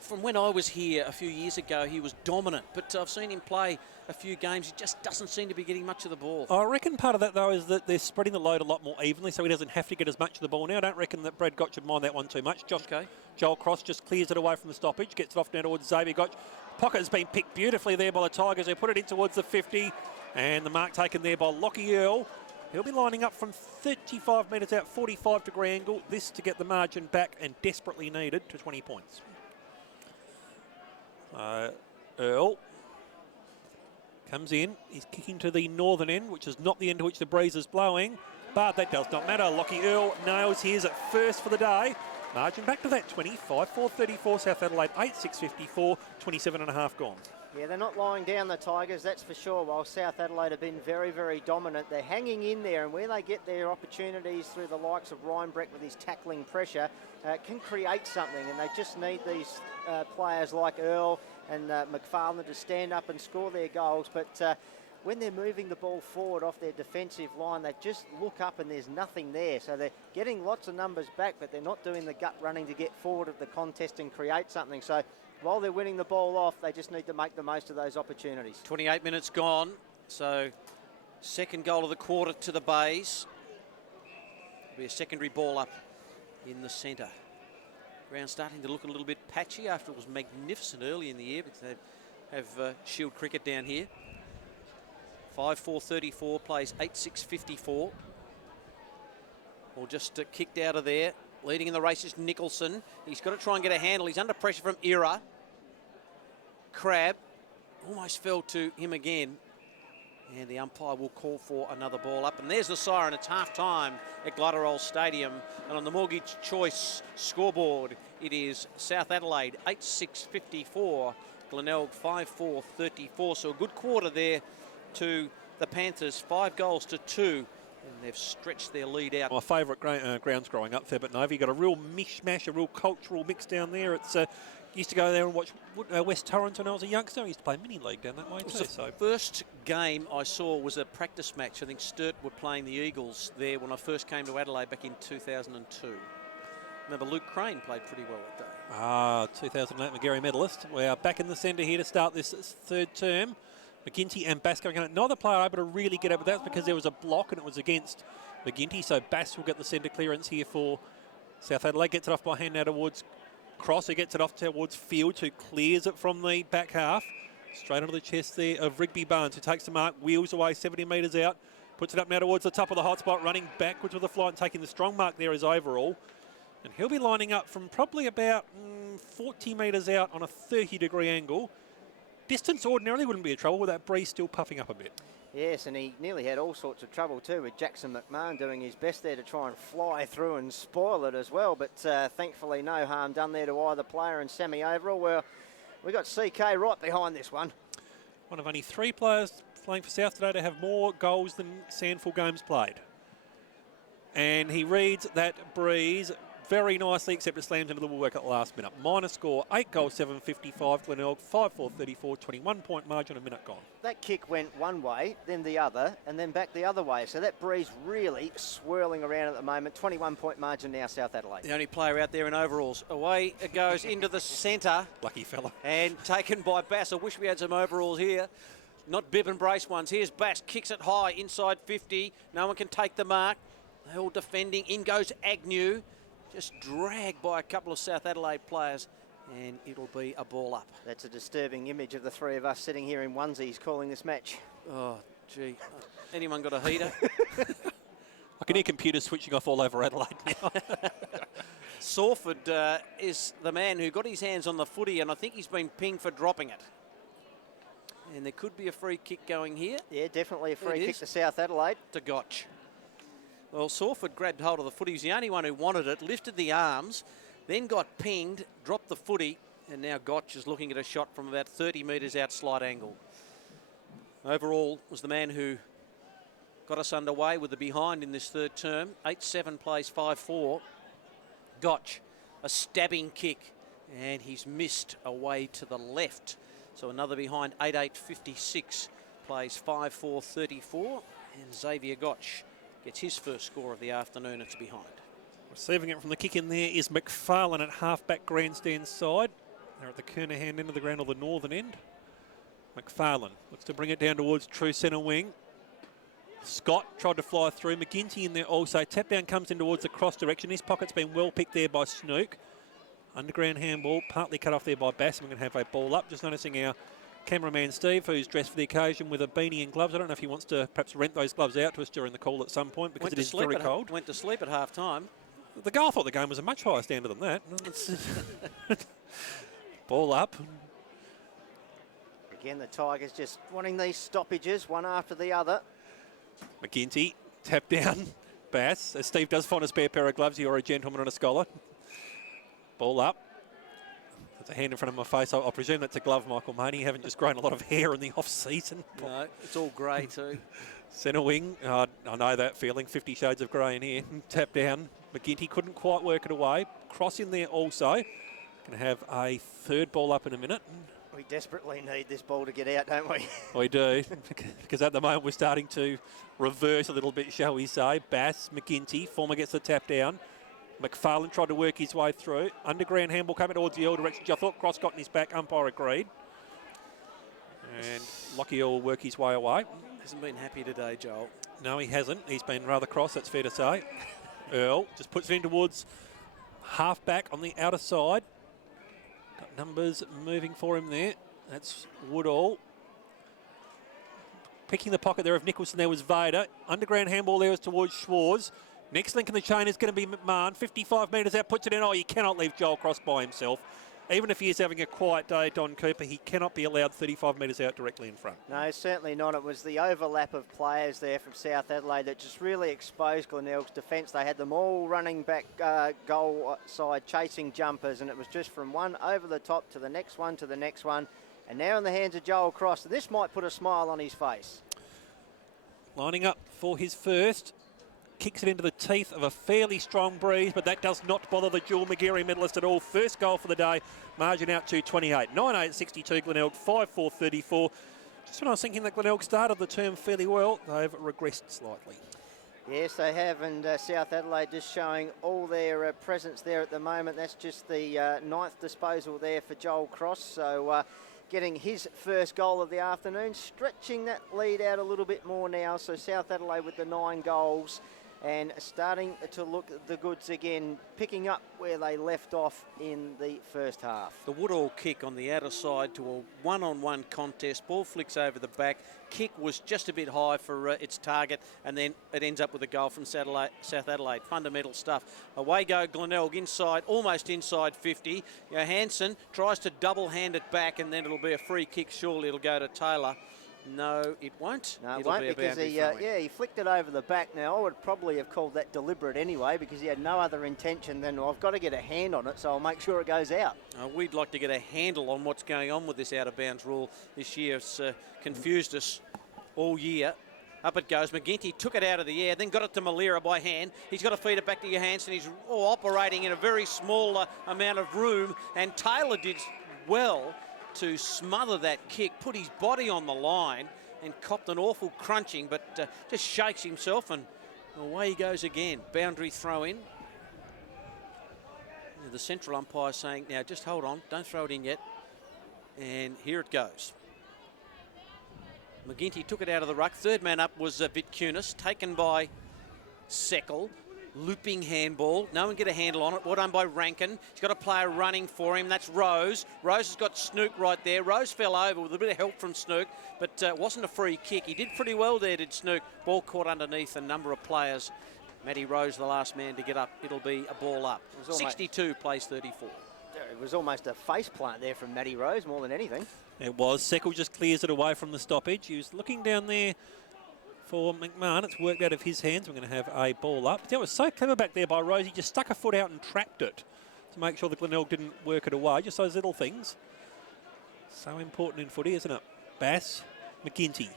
from when I was here a few years ago, he was dominant. But I've seen him play a few games. He just doesn't seem to be getting much of the ball. I reckon part of that, though, is that they're spreading the load a lot more evenly, so he doesn't have to get as much of the ball now. I don't reckon that Brad Gotch should mind that one too much. Joel Cross just clears it away from the stoppage, gets it off now towards Xavier Gotch. Pocket has been picked beautifully there by the Tigers. They put it in towards the 50. And the mark taken there by Lockie Earl. He'll be lining up from 35 metres out, 45-degree angle. This to get the margin back and desperately needed to 20 points. Earl comes in. He's kicking to the northern end, which is not the end to which the breeze is blowing. But that does not matter. Lockie Earl nails his at first for the day. Margin back to that 25-4-34. South Adelaide 8-6-54, 27.5 gone. Yeah, they're not lying down, the Tigers, that's for sure, while South Adelaide have been very, very dominant. They're hanging in there, and where they get their opportunities through the likes of Reinbrecht with his tackling pressure, can create something, and they just need these players like Earl and McFarlane to stand up and score their goals. But when they're moving the ball forward off their defensive line, they just look up and there's nothing there. So they're getting lots of numbers back, but they're not doing the gut running to get forward of the contest and create something. So while they're winning the ball off, they just need to make the most of those opportunities. 28 minutes gone, so second goal of the quarter to the Bays. There'll be a secondary ball up in the centre. Ground starting to look a little bit patchy after it was magnificent early in the year, because they have Shield cricket down here. 5-4-34 plays 8-6-54. Or just kicked out of there. Leading in the race is Nicholson. He's got to try and get a handle. He's under pressure from Ira. Crab almost fell to him again. And the umpire will call for another ball up. And there's the siren. It's half-time at Glenelg Stadium. And on the Mortgage Choice scoreboard, it is South Adelaide 8-6-54. Glenelg 5-4-34. So a good quarter there to the Panthers. 5 goals to 2. And they've stretched their lead out. My favourite grounds growing up, Fair but Nova. You've got a real mishmash, a real cultural mix down there. It's used to go there and watch West Torrens when I was a youngster. I used to play mini league down that way too. The first game I saw was a practice match. I think Sturt were playing the Eagles there when I first came to Adelaide back in 2002. Remember Luke Crane played pretty well that day. 2008 McGarry medalist. We are back in the centre here to start this third term. McGinty and Bass going on. Neither player able to really get up, but that's because there was a block and it was against McGinty. So Bass will get the centre clearance here for South Adelaide. Gets it off by hand now towards Cross, who gets it off towards Fields, who clears it from the back half. Straight onto the chest there of Rigby Barnes, who takes the mark, wheels away 70 metres out. Puts it up now towards the top of the hotspot, running backwards with the flight and taking the strong mark there as overall. And he'll be lining up from probably about 40 metres out on a 30-degree angle. Distance ordinarily wouldn't be a trouble with that breeze still puffing up a bit. Yes, and he nearly had all sorts of trouble too with Jackson McMahon doing his best there to try and fly through and spoil it as well. But thankfully no harm done there to either player and semi-overall. Well, we got CK right behind this one. One of only 3 players playing for South today to have more goals than SANFL games played. And he reads that breeze very nicely, except it slams into the woodwork at the last minute. Minor score, 8 goals, 7-55. Glenelg, 5-4-34, 21-point margin, a minute gone. That kick went one way, then the other, and then back the other way. So that breeze really swirling around at the moment. 21-point margin now, South Adelaide. The only player out there in overalls. Away it goes into the centre. Lucky fella. And taken by Bass. I wish we had some overalls here. Not bib and brace ones. Here's Bass, kicks it high, inside 50. No one can take the mark. They're all defending. In goes Agnew. Just dragged by a couple of South Adelaide players, and it'll be a ball up. That's a disturbing image of the three of us sitting here in onesies calling this match. Oh, gee. Anyone got a heater? I can hear computers switching off all over Adelaide now. Sawford is the man who got his hands on the footy, and I think he's been pinged for dropping it. And there could be a free kick going here. Yeah, definitely a free kick to South Adelaide. To Gotch. Well, Sawford grabbed hold of the footy. He's the only one who wanted it, lifted the arms, then got pinged, dropped the footy, and now Gotch is looking at a shot from about 30 metres out slight angle. Overall was the man who got us underway with the behind in this third term. 8-7 plays 5-4. Gotch, a stabbing kick, and he's missed away to the left. So another behind, 8-8-56 plays 5-4-34, and Xavier Gotch gets his first score of the afternoon. It's behind. Receiving it from the kick in there is McFarlane at half-back grandstand side. They're at the Kernahan end of the ground, or the northern end. McFarlane looks to bring it down towards true centre wing. Scott tried to fly through. McGinty in there also. Tap down comes in towards the cross direction. His pocket's been well picked there by Snook. Underground handball, partly cut off there by Bass. We're going to have a ball up. Just noticing our cameraman Steve, who's dressed for the occasion with a beanie and gloves. I don't know if he wants to perhaps rent those gloves out to us during the call at some point, because it is very cold. Went to sleep at half time. The goal thought the game was a much higher standard than that. Ball up. Again, the Tigers just wanting these stoppages, one after the other. McGinty, tap down. Bass. As Steve does find a spare pair of gloves, you're a gentleman and a scholar. Ball up. There's a hand in front of my face. I presume that's a glove, Michael Maney. You haven't just grown a lot of hair in the off-season. No, it's all grey too. Centre wing. I know that feeling. 50 shades of grey in here. Tap down. McGinty couldn't quite work it away. Cross in there also. Going to have a third ball up in a minute. We desperately need this ball to get out, don't we? We do, because at the moment we're starting to reverse a little bit, shall we say. Bass, McGinty, Former gets the tap down. McFarlane tried to work his way through. Underground handball coming towards the Earl direction. I thought Cross got in his back. Umpire agreed. And Lockie Earl will work his way away. Hasn't been happy today, Joel. No, he hasn't. He's been rather cross, that's fair to say. Earl just puts it in towards half-back on the outer side. Got numbers moving for him there. That's Woodall. Picking the pocket there of Nicholson, there was Vader. Underground handball there was towards Schwarz. Next link in the chain is going to be McMahon. 55 metres out, puts it in. Oh, you cannot leave Joel Cross by himself. Even if he is having a quiet day, Don Cooper, he cannot be allowed 35 metres out directly in front. No, certainly not. It was the overlap of players there from South Adelaide that just really exposed Glenelg's defence. They had them all running back goal side, chasing jumpers, and it was just from one over the top to the next one to the next one. And now in the hands of Joel Cross. This might put a smile on his face. Lining up for his first. Kicks it into the teeth of a fairly strong breeze, but that does not bother the Jewel McGarry medalist at all. First goal for the day, margin out to 28. 9-8-62 Glenelg, 5-4-34. Just when I was thinking that Glenelg started the term fairly well, they've regressed slightly. Yes, they have, and South Adelaide just showing all their presence there at the moment. That's just the ninth disposal there for Joel Cross. So getting his first goal of the afternoon, stretching that lead out a little bit more now. So South Adelaide with the 9 goals. And starting to look the goods again, picking up where they left off in the first half. The Woodall kick on the outer side to a one-on-one contest. Ball flicks over the back. Kick was just a bit high for its target, and then it ends up with a goal from South Adelaide. Fundamental stuff. Away go Glenelg inside, almost inside 50. Johansson tries to double-hand it back, and then it'll be a free kick. Surely it'll go to Taylor. No, it won't. No, it won't, because he flicked it over the back. Now, I would probably have called that deliberate anyway, because he had no other intention than, well, I've got to get a hand on it, so I'll make sure it goes out. We'd like to get a handle on what's going on with this out-of-bounds rule this year. It's confused us all year. Up it goes. McGinty took it out of the air, then got it to Malira by hand. He's got to feed it back to Johansson. He's operating in a very small amount of room, and Taylor did well to smother that kick, put his body on the line and copped an awful crunching, but just shakes himself and away he goes again. Boundary throw in. The central umpire saying, now just hold on, don't throw it in yet. And here it goes. McGinty took it out of the ruck. Third man up was Vitkunis, taken by Seckel. Looping handball. No one get a handle on it. Well done by Rankin. He's got a player running for him. That's Rose. Rose has got Snook right there. Rose fell over with a bit of help from Snook, but wasn't a free kick. He did pretty well there, did Snook. Ball caught underneath a number of players. Matty Rose, the last man to get up. It'll be a ball up. 62 plays 34. It was almost a face plant there from Matty Rose more than anything. It was. Seckel just clears it away from the stoppage. He was looking down there for McMahon. It's worked out of his hands. We're going to have a ball up. That was so clever back there by Rosie. Just stuck a foot out and trapped it to make sure the Glenelg didn't work it away. Just those little things. So important in footy, isn't it? Bass, McGinty.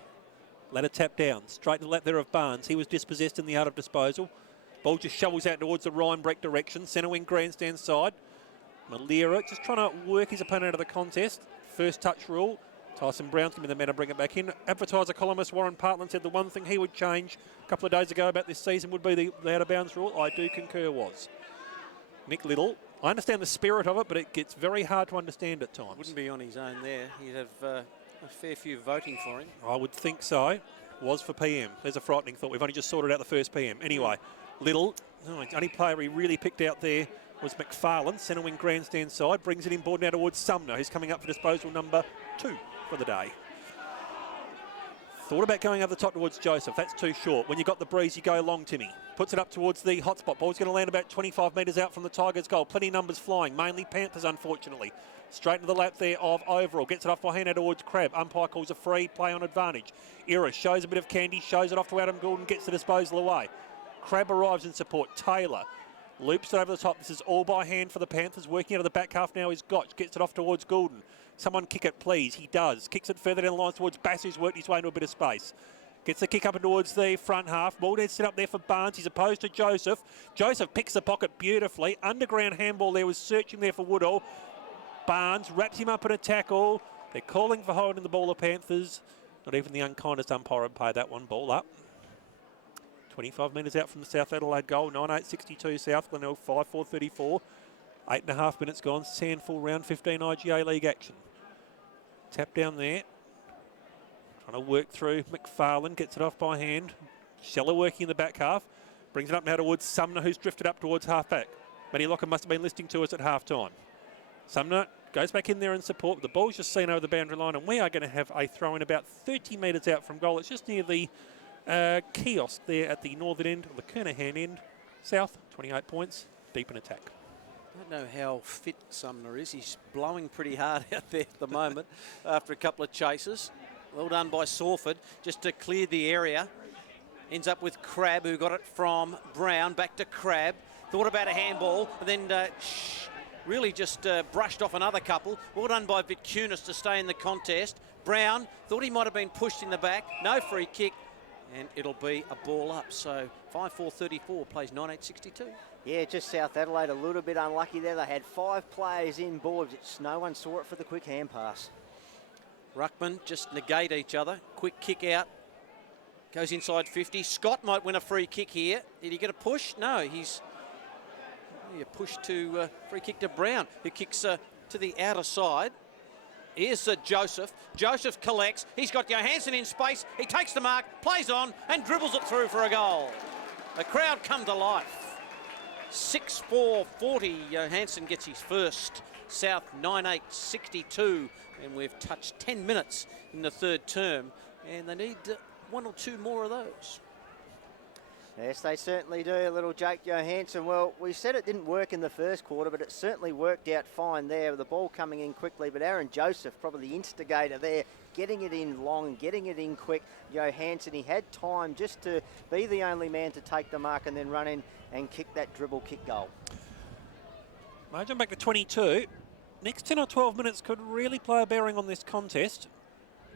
Ladder tap down. Straight to the lap there of Barnes. He was dispossessed in the art of disposal. Ball just shovels out towards the Ryan-Breck direction. Centre wing grandstand side. Malera just trying to work his opponent out of the contest. First touch rule. Tyson Brown's going to be the man to bring it back in. Advertiser columnist Warren Partland said the one thing he would change a couple of days ago about this season would be the out-of-bounds rule. I do concur was. Nick Little. I understand the spirit of it, but it gets very hard to understand at times. Wouldn't be on his own there. He'd have a fair few voting for him. I would think so. Was for PM. There's a frightening thought. We've only just sorted out the first PM. Anyway, Little, the only player he really picked out there was McFarlane, centre wing grandstand side, brings it inboard now towards Sumner, who's coming up for disposal number 2 for the day. Thought about going over the top towards Joseph. That's too short. When you got the breeze, you go long, Timmy. Puts it up towards the hotspot. Ball's going to land about 25 metres out from the Tigers' goal. Plenty of numbers flying, mainly Panthers, unfortunately. Straight into the lap there of Overall. Gets it off by hand out towards Crab. Umpire calls a free, play on advantage. Era shows a bit of candy, shows it off to Adam Goulden, gets the disposal away. Crab arrives in support. Taylor loops it over the top. This is all by hand for the Panthers. Working out of the back half now is Gotch. Gets it off towards Goulden. Someone kick it, please. He does. Kicks it further down the line towards Bass, who's worked his way into a bit of space. Gets the kick up and towards the front half. Ball dead set up there for Barnes. He's opposed to Joseph. Joseph picks the pocket beautifully. Underground handball there, was searching there for Woodall. Barnes wraps him up in a tackle. They're calling for holding the ball, the Panthers. Not even the unkindest umpire would play that one. Ball up. 25 metres out from the South Adelaide goal. 9.862 South, Glenelg 5.434. 8.5 minutes gone. SANFL round 15 IGA League action. Tap down there. Trying to work through McFarlane. Gets it off by hand. Scheller working in the back half. Brings it up now towards Sumner, who's drifted up towards half-back. Matty Locker must have been listening to us at half-time. Sumner goes back in there in support. The ball's just seen over the boundary line, and we are going to have a throw in about 30 metres out from goal. It's just near the kiosk there at the northern end, or the Kernahan end. South, 28 points, deep in attack. I don't know how fit Sumner is. He's blowing pretty hard out there at the moment after a couple of chases. Well done by Sawford, just to clear the area. Ends up with Crab, who got it from Brown, back to Crab. Thought about a handball, and then really just brushed off another couple. Well done by Vitkunis to stay in the contest. Brown thought he might have been pushed in the back. No free kick, and it'll be a ball up. So 5.434 plays 9.862. Yeah, just South Adelaide a little bit unlucky there. They had 5 players in boards. No one saw it for the quick hand pass. Ruckman just negate each other. Quick kick out. Goes inside 50. Scott might win a free kick here. Did he get a push? No, he's a push to free kick to Brown, who kicks to the outer side. Here's Joseph. Joseph collects. He's got Johansson in space. He takes the mark, plays on, and dribbles it through for a goal. The crowd come to life. 6.440. Johansson gets his first. South 9.862. And we've touched 10 minutes in the third term. And they need 1 or 2 more of those. Yes, they certainly do. A little Jake Johansson. Well, we said it didn't work in the first quarter, but it certainly worked out fine there with the ball coming in quickly. But Aaron Joseph, probably the instigator there, getting it in long, getting it in quick. Johansson, he had time just to be the only man to take the mark and then run in and kick that dribble kick goal. Margin back to 22. Next 10 or 12 minutes could really play a bearing on this contest.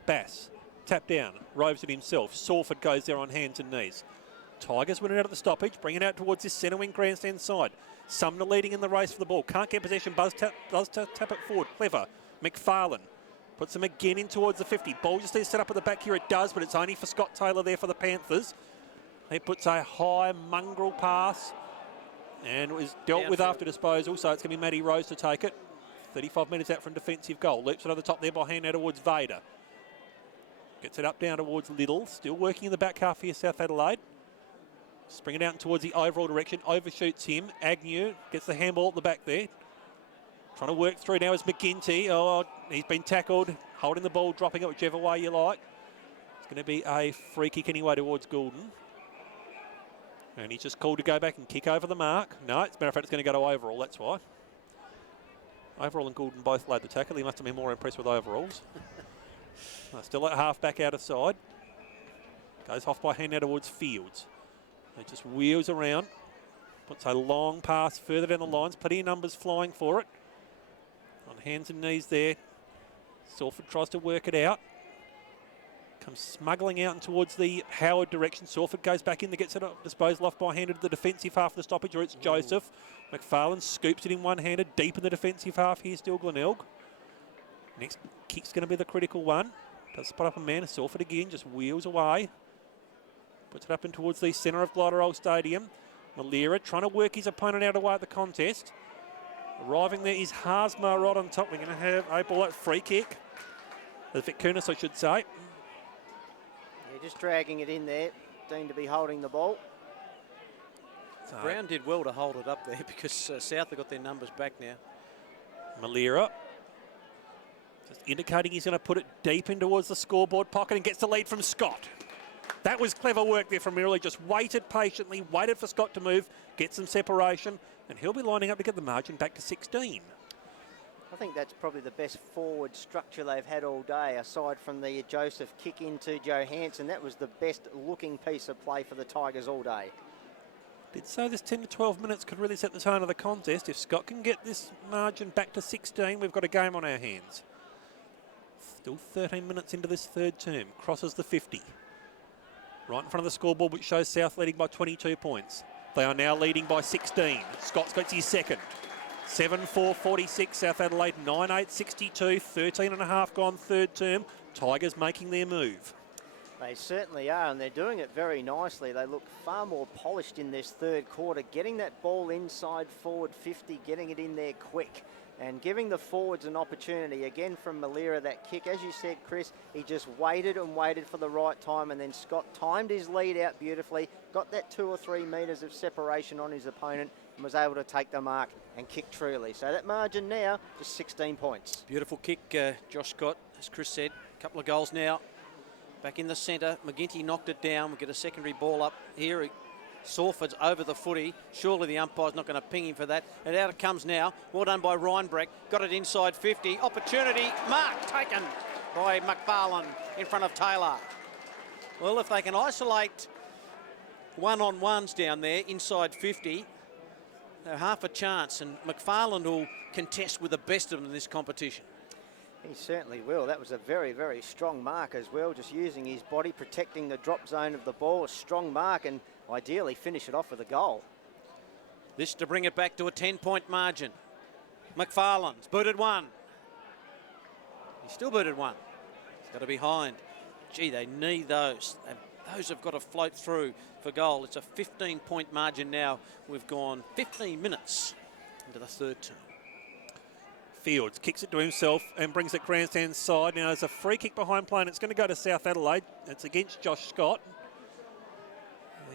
Bass, tap down, roves it himself. Sawford goes there on hands and knees. Tigers win it out at the stoppage, bring it out towards this centre wing grandstand side. Sumner leading in the race for the ball. Can't get possession, does tap it forward. Clever. McFarlane puts him again in towards the 50. Ball just needs set up at the back here. It does, but it's only for Scott Taylor there for the Panthers. He puts a high mongrel pass and was dealt with after disposal, so it's going to be Matty Rose to take it. 35 metres out from defensive goal. Loops it over the top there by hand out towards Vader. Gets it up down towards Little. Still working in the back half here, South Adelaide. Spring it out towards the overall direction. Overshoots him. Agnew gets the handball at the back there. Trying to work through now is McGinty. Oh, he's been tackled. Holding the ball, dropping it whichever way you like. It's going to be a free kick anyway towards Goulden. And he's just called to go back and kick over the mark. No, as a matter of fact, it's going to go to Overall. That's why. Overall and Goulden both laid the tackle. He must have been more impressed with Overalls. Still at half back out of side. Goes off by hand now towards Fields. He just wheels around. Puts a long pass further down the lines. Plenty of numbers flying for it. On hands and knees there. Salford tries to work it out. Comes smuggling out and towards the Howard direction. Salford goes back in there, gets it disposal off by handed to the defensive half of the stoppage, or it's Joseph. McFarlane scoops it in one-handed, deep in the defensive half here, still Glenelg. Next kick's going to be the critical one. Does spot up a man. Salford again, just wheels away. Puts it up in towards the centre of Glenelg Stadium. Malira trying to work his opponent out away at the contest. Arriving there is Haasma right on top. We're going to have a ball at free kick. The Vic Kunis, I should say. Yeah, just dragging it in there. Deemed to be holding the ball. So Brown did well to hold it up there because South have got their numbers back now. Malira just indicating he's going to put it deep in towards the scoreboard pocket and gets the lead from Scott. That was clever work there from Mirrelly. Just waited patiently, waited for Scott to move, get some separation, and he'll be lining up to get the margin back to 16. I think that's probably the best forward structure they've had all day, aside from the Joseph kick into Johansson. That was the best looking piece of play for the Tigers all day. Did say this 10 to 12 minutes could really set the tone of the contest. If Scott can get this margin back to 16, we've got a game on our hands. Still 13 minutes into this third term. Crosses the 50. Right in front of the scoreboard, which shows South leading by 22 points. They are now leading by 16. Scott's got his second. 7-4-46, South Adelaide 9-8-62, 13 and a half gone third term. Tigers making their move. They certainly are, and they're doing it very nicely. They look far more polished in this third quarter, getting that ball inside forward 50, getting it in there quick, and giving the forwards an opportunity. Again from Malira, that kick, as you said, Chris, he just waited and waited for the right time, and then Scott timed his lead out beautifully, got that 2 or 3 metres of separation on his opponent, and was able to take the mark and kick truly. So that margin now, just 16 points. Beautiful kick, Josh Scott, as Chris said. A couple of goals now. Back in the centre, McGinty knocked it down. We'll get a secondary ball up here. Salford's over the footy. Surely the umpire's not going to ping him for that. And out it comes now. Well done by Reinbrecht. Got it inside 50. Opportunity. Mark taken by McFarlane in front of Taylor. Well, if they can isolate one-on-ones down there inside 50, they're half a chance. And McFarlane will contest with the best of them in this competition. He certainly will. That was a very, very strong mark as well, just using his body, protecting the drop zone of the ball. A strong mark, and ideally finish it off with a goal. This to bring it back to a 10-point margin. McFarlane's booted one. He's still booted one. He's got to be behind. Gee, they need those. Those have got to float through for goal. It's a 15-point margin now. We've gone 15 minutes into the third term. Fields kicks it to himself and brings it grandstand side. Now there's a free kick behind play, and it's going to go to South Adelaide. It's against Josh Scott.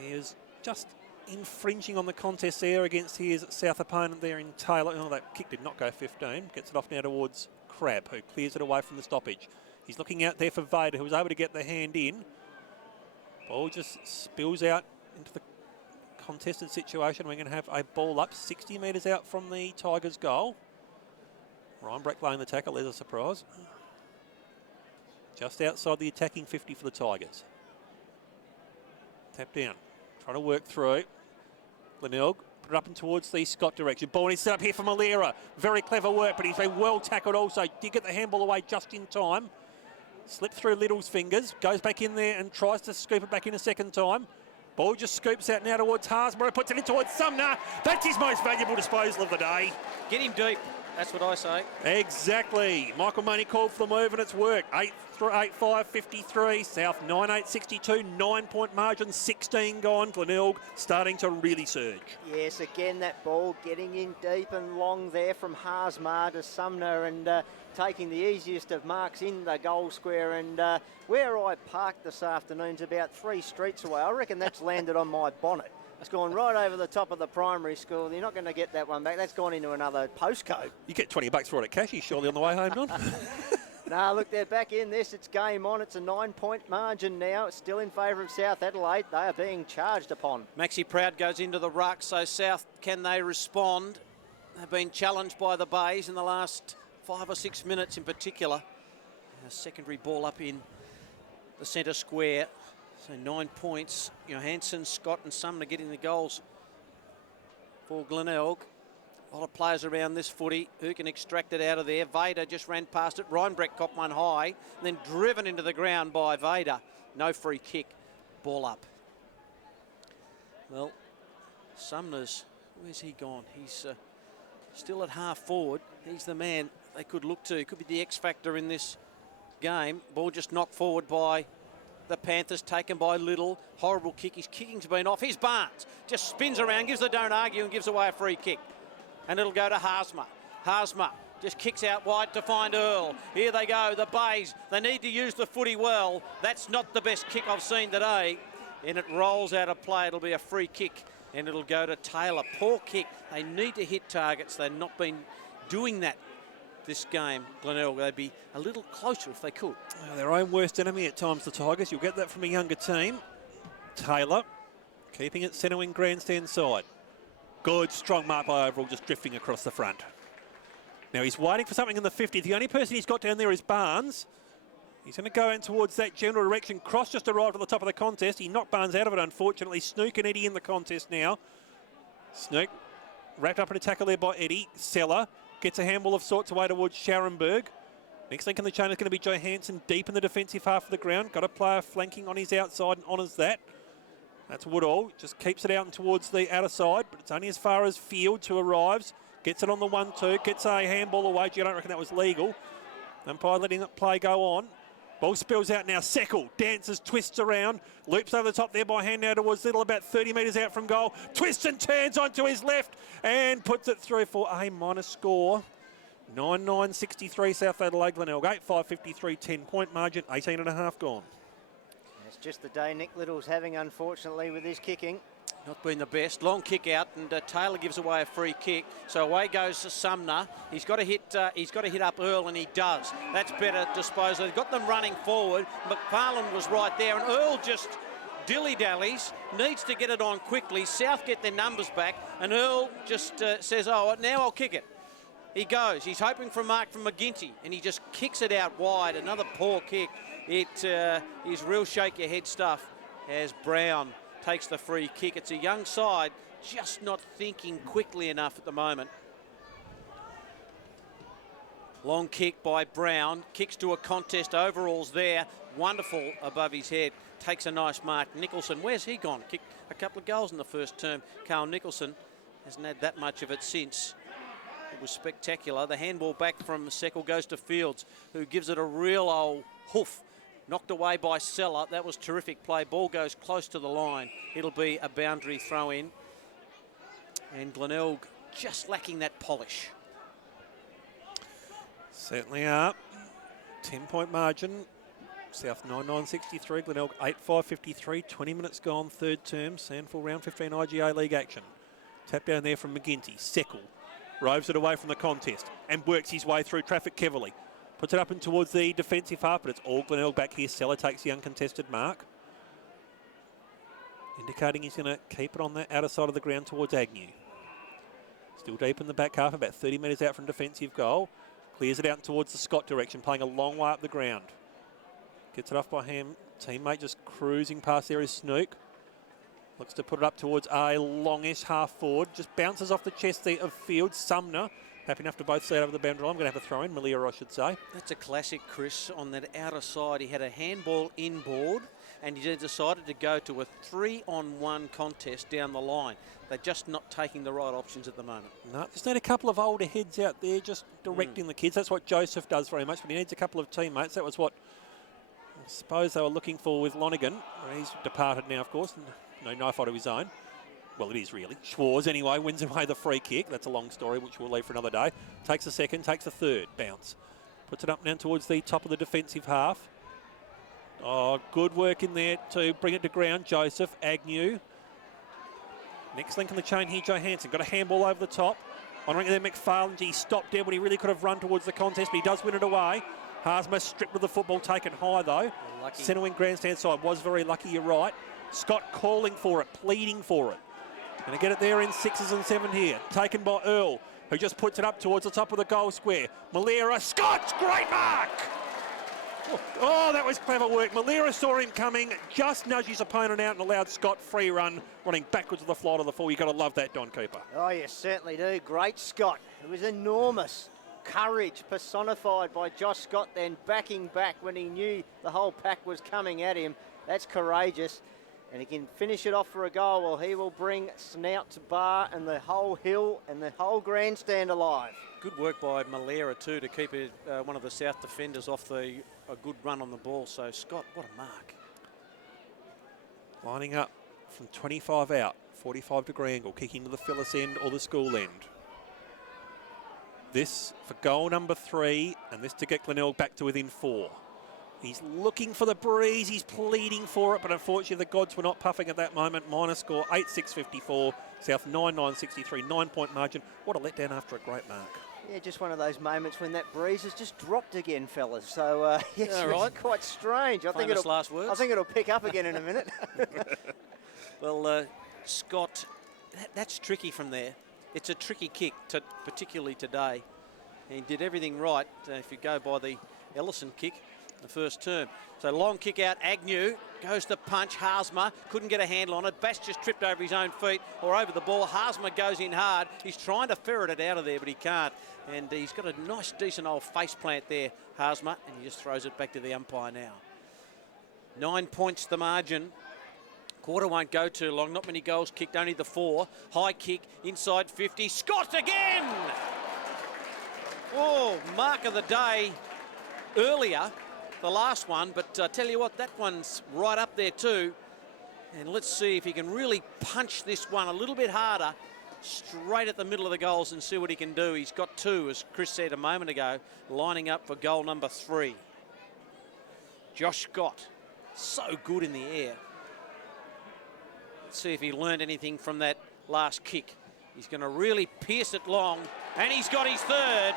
He is just infringing on the contest there against his South opponent there in Taylor. Oh, that kick did not go 15. Gets it off now towards Crabb, who clears it away from the stoppage. He's looking out there for Vader, who was able to get the hand in. Ball just spills out into the contested situation. We're going to have a ball up 60 metres out from the Tigers' goal. Reinbrecht laying the tackle, there's a surprise. Just outside the attacking 50 for the Tigers. Tap down, trying to work through. Glenelg put it up and towards the Scott direction. Ball is set up here for Malira. Very clever work, but he's been well tackled also. Did get the handball away just in time. Slipped through Little's fingers, goes back in there and tries to scoop it back in a second time. Ball just scoops out now towards Haasborough, puts it in towards Sumner. That's his most valuable disposal of the day. Get him deep. That's what I say. Exactly. Michael Money called for the move and it's worked. 8-5-53. South 9-8-62. 9-point margin. 16 gone. Glenelg starting to really surge. Yes, again, that ball getting in deep and long there from Haasma to Sumner, and taking the easiest of marks in the goal square. And where I parked this afternoon's about 3 streets away. I reckon that's landed on my bonnet. It's gone right over the top of the primary school. You're not going to get that one back. That's gone into another postcode. You get $20 for it at Cashy, surely, on the way home, Don? No, look, they're back in this. It's game on. It's a 9-point margin now. It's still in favour of South Adelaide. They are being charged upon. Maxi Proud goes into the ruck, so South, can they respond? They've been challenged by the Bays in the last 5 or 6 minutes in particular. A secondary ball up in the centre square. So 9 points. Johansson, Scott and Sumner getting the goals for Glenelg. A lot of players around this footy who can extract it out of there. Vader just ran past it. Reinbrecht caught one high, then driven into the ground by Vader. No free kick. Ball up. Well, Sumner's, where's he gone? He's still at half forward. He's the man they could look to. Could be the X factor in this game. Ball just knocked forward by the Panthers, taken by Little. Horrible kick. His kicking's been off. Here's Barnes. Just spins around, gives the don't argue and gives away a free kick. And it'll go to Haasma. Haasma just kicks out wide to find Earl. Here they go, the Bays. They need to use the footy well. That's not the best kick I've seen today. And it rolls out of play. It'll be a free kick. And it'll go to Taylor. Poor kick. They need to hit targets. They've not been doing that this game, Glenelg. They'd be a little closer if they could. Their own worst enemy at times, the Tigers. You'll get that from a younger team. Taylor keeping it centre wing grandstand side. Good, strong mark by Overall, just drifting across the front. Now he's waiting for something in the 50. The only person he's got down there is Barnes. He's going to go in towards that general direction. Cross just arrived at the top of the contest. He knocked Barnes out of it, unfortunately. Snook and Eddie in the contest now. Snook wrapped up in a tackle there by Eddie. Seller gets a handball of sorts away towards Scharenberg. Next link in the chain is going to be Johansson deep in the defensive half of the ground. Got a player flanking on his outside and honours that. That's Woodall. Just keeps it out and towards the outer side, but it's only as far as Fields, who arrives. Gets it on the 1-2. Gets a handball away. I don't reckon that was legal. Umpire letting that play go on. Ball spills out now. Seckel dances, twists around, loops over the top there by hand now towards Little, about 30 metres out from goal. Twists and turns onto his left and puts it through for a minor score. 9-9-63 South Adelaide Glenelg. 8-5-53, 10-point margin, 18.5 gone. It's just the day Nick Little's having, unfortunately, with his kicking. Not been the best. Long kick out, and Taylor gives away a free kick. So away goes to Sumner. He's got to hit. He's got to hit up Earl, and he does. That's better disposal. They've got them running forward. McFarlane was right there, and Earl just dilly-dallies. Needs to get it on quickly. South get their numbers back, and Earl just says, "Oh, now I'll kick it." He goes. He's hoping for a mark from McGinty, and he just kicks it out wide. Another poor kick. It is real shake-your-head stuff as Brown takes the free kick. It's a young side, just not thinking quickly enough at the moment. Long kick by Brown. Kicks to a contest. Overall's there. Wonderful above his head. Takes a nice mark. Nicholson, where's he gone? Kicked a couple of goals in the first term. Carl Nicholson hasn't had that much of it since. It was spectacular. The handball back from Seckel goes to Fields, who gives it a real old hoof. Knocked away by Seller. That was terrific play. Ball goes close to the line. It'll be a boundary throw in. And Glenelg just lacking that polish. Certainly are. 10-point margin. South 9-9-63. Glenelg 8-5-53. 20 minutes gone. Third term. SANFL round 15 IGA League action. Tap down there from McGinty. Seckel roves it away from the contest and works his way through traffic heavily. Puts it up and towards the defensive half, but it's all Glenelg back here. Seller takes the uncontested mark, indicating he's going to keep it on the outer side of the ground towards Agnew. Still deep in the back half, about 30 metres out from defensive goal. Clears it out towards the Scott direction, playing a long way up the ground. Gets it off by him. Teammate just cruising past there is Snook. Looks to put it up towards a longish half forward. Just bounces off the chest there of Fields. Sumner happy enough to both see it over the boundary line. I'm going to have a throw in, Malia, I should say. That's a classic, Chris. On that outer side, he had a handball inboard, and he decided to go to a 3-on-1 contest down the line. They're just not taking the right options at the moment. No, just need a couple of older heads out there just directing the kids. That's what Joseph does very much, but he needs a couple of teammates. That was what I suppose they were looking for with Lonergan. He's departed now, of course. No fault of his own. Well, it is really. Schwarz, anyway, wins away the free kick. That's a long story, which we'll leave for another day. Takes a second, takes a third. Bounce. Puts it up now towards the top of the defensive half. Oh, good work in there to bring it to ground. Joseph, Agnew. Next link in the chain here, Johansson. Got a handball over the top. Honouring there, McFarlane. He stopped there when he really could have run towards the contest, but he does win it away. Haasma stripped with the football, taken high though. Centre wing grandstand side was very lucky, you're right. Scott calling for it, pleading for it. Going to get it there in 6s and 7 here. Taken by Earl, who just puts it up towards the top of the goal square. Malera, Scott, great mark! Oh, that was clever work. Malera saw him coming, just nudged his opponent out and allowed Scott free run, running backwards to the flight of the full. You've got to love that, Don Cooper. Oh, you certainly do. Great Scott. It was enormous. Courage personified by Josh Scott then backing back when he knew the whole pack was coming at him. That's courageous. And he can finish it off for a goal. Well, he will bring Snout to bar and the whole hill and the whole grandstand alive. Good work by Malera too to keep one of the South defenders off a good run on the ball. So Scott, what a mark. Lining up from 25 out, 45-degree angle, kicking to the Phyllis end or the school end. This for goal number 3, and this to get Glenelg back to within 4. He's looking for the breeze, he's pleading for it, but unfortunately the gods were not puffing at that moment. Minor score 8-6-54, South 9-9-63, 9-point margin. What a letdown after a great mark. Yeah, just one of those moments when that breeze has just dropped again, fellas. So, yes, it's quite strange. I think it'll pick up again in a minute. Well, Scott, that's tricky from there. It's a tricky kick, particularly today. He did everything right if you go by the Ellison kick, the first term. So long kick out, Agnew goes to punch, Haasma couldn't get a handle on it. Bass just tripped over his own feet or over the ball. Haasma goes in hard. He's trying to ferret it out of there, but he can't. And he's got a nice, decent old face plant there, Haasma, and he just throws it back to the umpire now. 9 points the margin. Quarter won't go too long. Not many goals kicked, only the 4. High kick, inside 50. Scott again! Oh, mark of the day earlier, the last one. But I tell you what, that one's right up there too. And let's see if he can really punch this one a little bit harder, straight at the middle of the goals, and see what he can do. He's got 2, as Chris said a moment ago, lining up for goal number 3. Josh Scott, so good in the air. Let's see if he learned anything from that last kick. He's going to really pierce it long, and he's got his 3rd.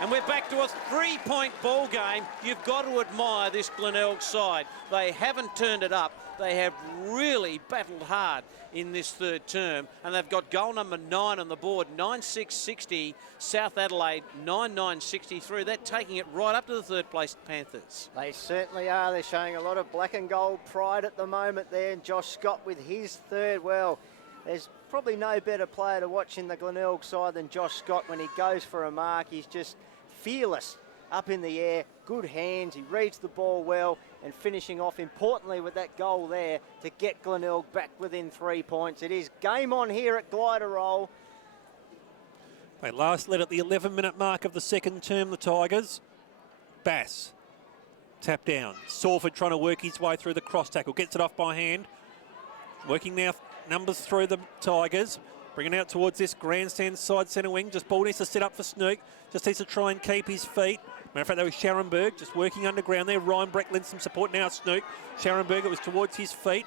And we're back to a 3-point ball game. You've got to admire this Glenelg side. They haven't turned it up. They have really battled hard in this 3rd term, and they've got goal number 9 on the board. 9-6-60, South Adelaide 9-9-63. They're taking it right up to the 3rd place Panthers. They certainly are. They're showing a lot of black and gold pride at the moment there, and Josh Scott with his 3rd. Well, there's probably no better player to watch in the Glenelg side than Josh Scott. When he goes for a mark, he's just fearless up in the air, good hands, he reads the ball well, and finishing off importantly with that goal there to get Glenelg back within 3 points. It is game on here at Glider Roll. They last led at the 11-minute mark of the 2nd term, the Tigers. Bass, tap down. Salford trying to work his way through the cross tackle, gets it off by hand. Working now numbers through the Tigers. Bringing out towards this grandstand side centre wing. Just ball needs to set up for Snook. Just needs to try and keep his feet. Matter of fact, that was Scharenberg just working underground there. Ryan Breck lends some support now. Snook. Scharenberg, it was towards his feet.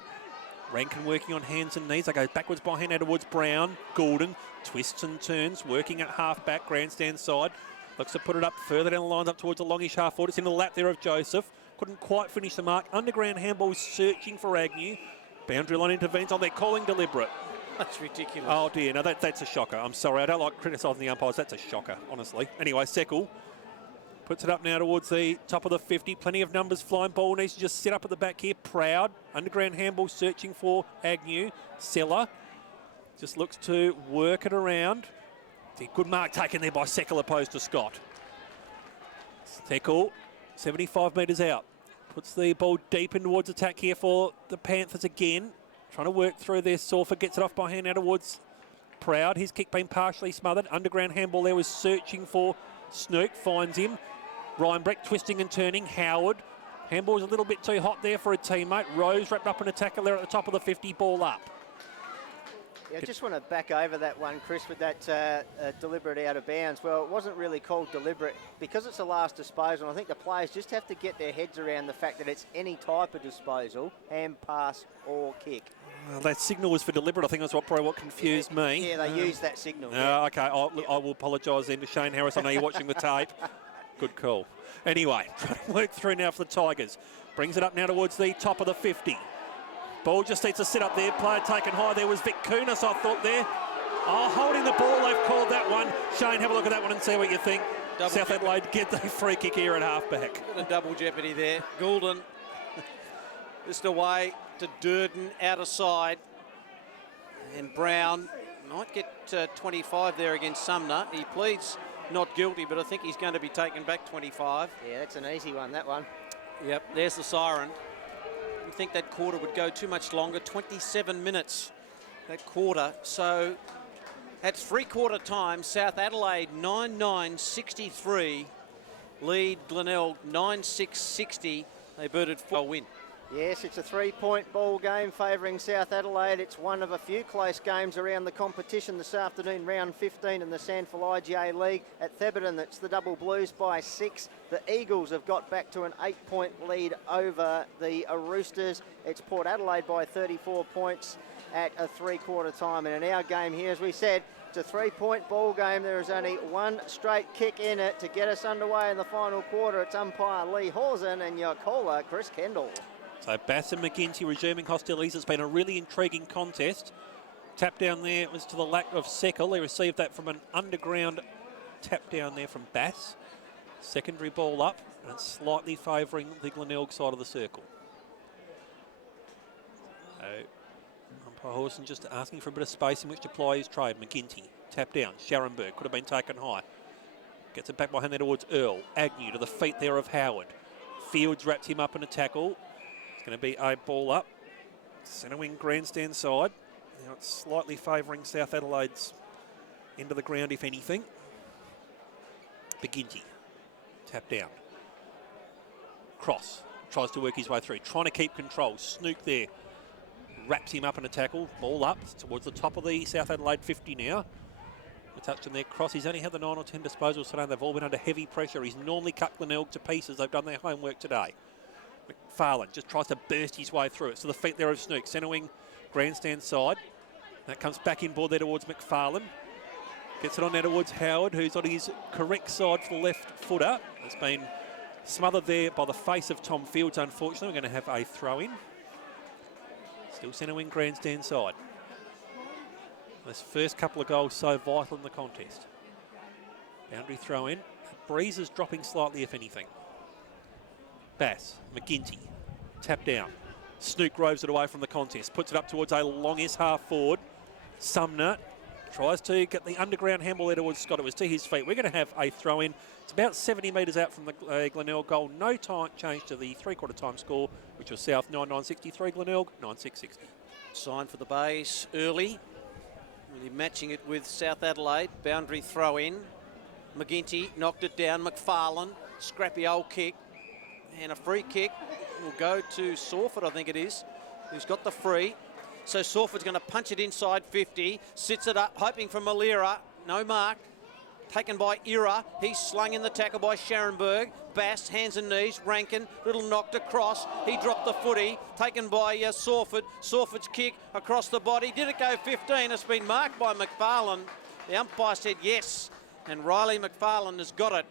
Rankin working on hands and knees. They go backwards by hand out towards Brown. Goulden twists and turns, working at half-back, grandstand side. Looks to put it up further down the line, up towards the longish half-forward. It's in the lap there of Joseph. Couldn't quite finish the mark. Underground handball searching for Agnew. Boundary line intervenes on. They're calling deliberate. That's ridiculous. Oh, dear. No, that's a shocker. I'm sorry. I don't like criticising the umpires. That's a shocker, honestly. Anyway, Seckle puts it up now towards the top of the 50. Plenty of numbers flying. Ball needs to just sit up at the back here. Proud. Underground handball searching for Agnew. Seller just looks to work it around. Good mark taken there by Seckle opposed to Scott. Seckle, 75 metres out. Puts the ball deep in towards attack here for the Panthers again. Trying to work through there. Salford gets it off by hand out towards Proud. His kick being partially smothered. Underground handball there was searching for Snook. Finds him. Ryan Breck twisting and turning. Howard. Handball's a little bit too hot there for a teammate. Rose wrapped up in a tackle there at the top of the 50. Ball up. Yeah, I just want to back over that one, Chris, with that deliberate out of bounds. Well, it wasn't really called deliberate because it's a last disposal. I think the players just have to get their heads around the fact that it's any type of disposal, hand, pass or kick. Well, that signal was for deliberate. I think that's probably what confused me. Yeah, they used that signal. Okay, I will apologise then to Shane Harris. I know you're watching the tape. Good call. Anyway, trying to work through now for the Tigers. Brings it up now towards the top of the 50. Ball just needs to sit up there. Player taken high. There was Vic Kunis, I thought there. Oh, holding the ball. They've called that one. Shane, have a look at that one and see what you think. South Adelaide get the free kick here at half-back. Got a double jeopardy there. Goulden just away to Durden, out of side. And Brown might get 25 there against Sumner. He pleads not guilty, but I think he's going to be taken back 25. Yeah, that's an easy one, that one. Yep, there's the siren. You think that quarter would go too much longer? 27 minutes, that quarter. So at three-quarter time, South Adelaide 9-9-63, lead Glenelg 9-6-60. They birded for a win. Yes, it's a three-point ball game favouring South Adelaide. It's one of a few close games around the competition this afternoon, round 15 in the SANFL IGA League. At Theberton, it's the Double Blues by 6. The Eagles have got back to an 8-point lead over the Roosters. It's Port Adelaide by 34 points at a three-quarter time. And in our game here, as we said, it's a three-point ball game. There is only one straight kick in it to get us underway in the final quarter. It's umpire Lee Hawson and your caller, Chris Kendall. So Bass and McGinty resuming hostilities. It's been a really intriguing contest. Tap down there was to the lack of Seckle. He received that from an underground tap down there from Bass. Secondary ball up, and it's slightly favouring the Glenelg side of the circle. So umpire Hawson just asking for a bit of space in which to ply his trade. McGinty, tap down. Scharenberg could have been taken high. Gets it back behind there towards Earl. Agnew to the feet there of Howard. Fields wraps him up in a tackle. Going to be a ball up. Centre wing grandstand side. Now it's slightly favouring South Adelaide's end of the ground, if anything. McGinty. Tap down. Cross. Tries to work his way through. Trying to keep control. Snook there. Wraps him up in a tackle. Ball up towards the top of the South Adelaide 50 now. We touched on there. Cross. He's only had the 9 or 10 disposals today. They've all been under heavy pressure. He's normally cut Glenelg to pieces. They've done their homework today. McFarlane just tries to burst his way through it. So the feet there of Snook. Centre wing, grandstand side. That comes back inboard there towards McFarlane. Gets it on there towards Howard, who's on his correct side for the left footer. It's been smothered there by the face of Tom Fields, unfortunately. We're going to have a throw-in. Still centre wing, grandstand side. This first couple of goals so vital in the contest. Boundary throw-in. Breeze is dropping slightly, if anything. Bass, McGinty, tap down. Snook roves it away from the contest, puts it up towards a longish half forward. Sumner tries to get the underground handball there towards Scott. It was to his feet. We're going to have a throw in. It's about 70 metres out from the Glenelg goal. No time change to the three-quarter time score, which was South 9-9-63, Glenelg 9-6-60. Sign for the Bays early. Really matching it with South Adelaide. Boundary throw in. McGinty knocked it down. McFarlane, scrappy old kick. And a free kick will go to Sawford, I think it is, who's got the free. So Sawford's going to punch it inside 50, sits it up, hoping for Malira. No mark. Taken by Ira. He's slung in the tackle by Scharenberg. Bass, hands and knees. Rankin, little knocked across. He dropped the footy. Taken by Sawford. Sawford's kick across the body. Did it go 15? It's been marked by McFarlane. The umpire said yes. And Riley McFarlane has got it.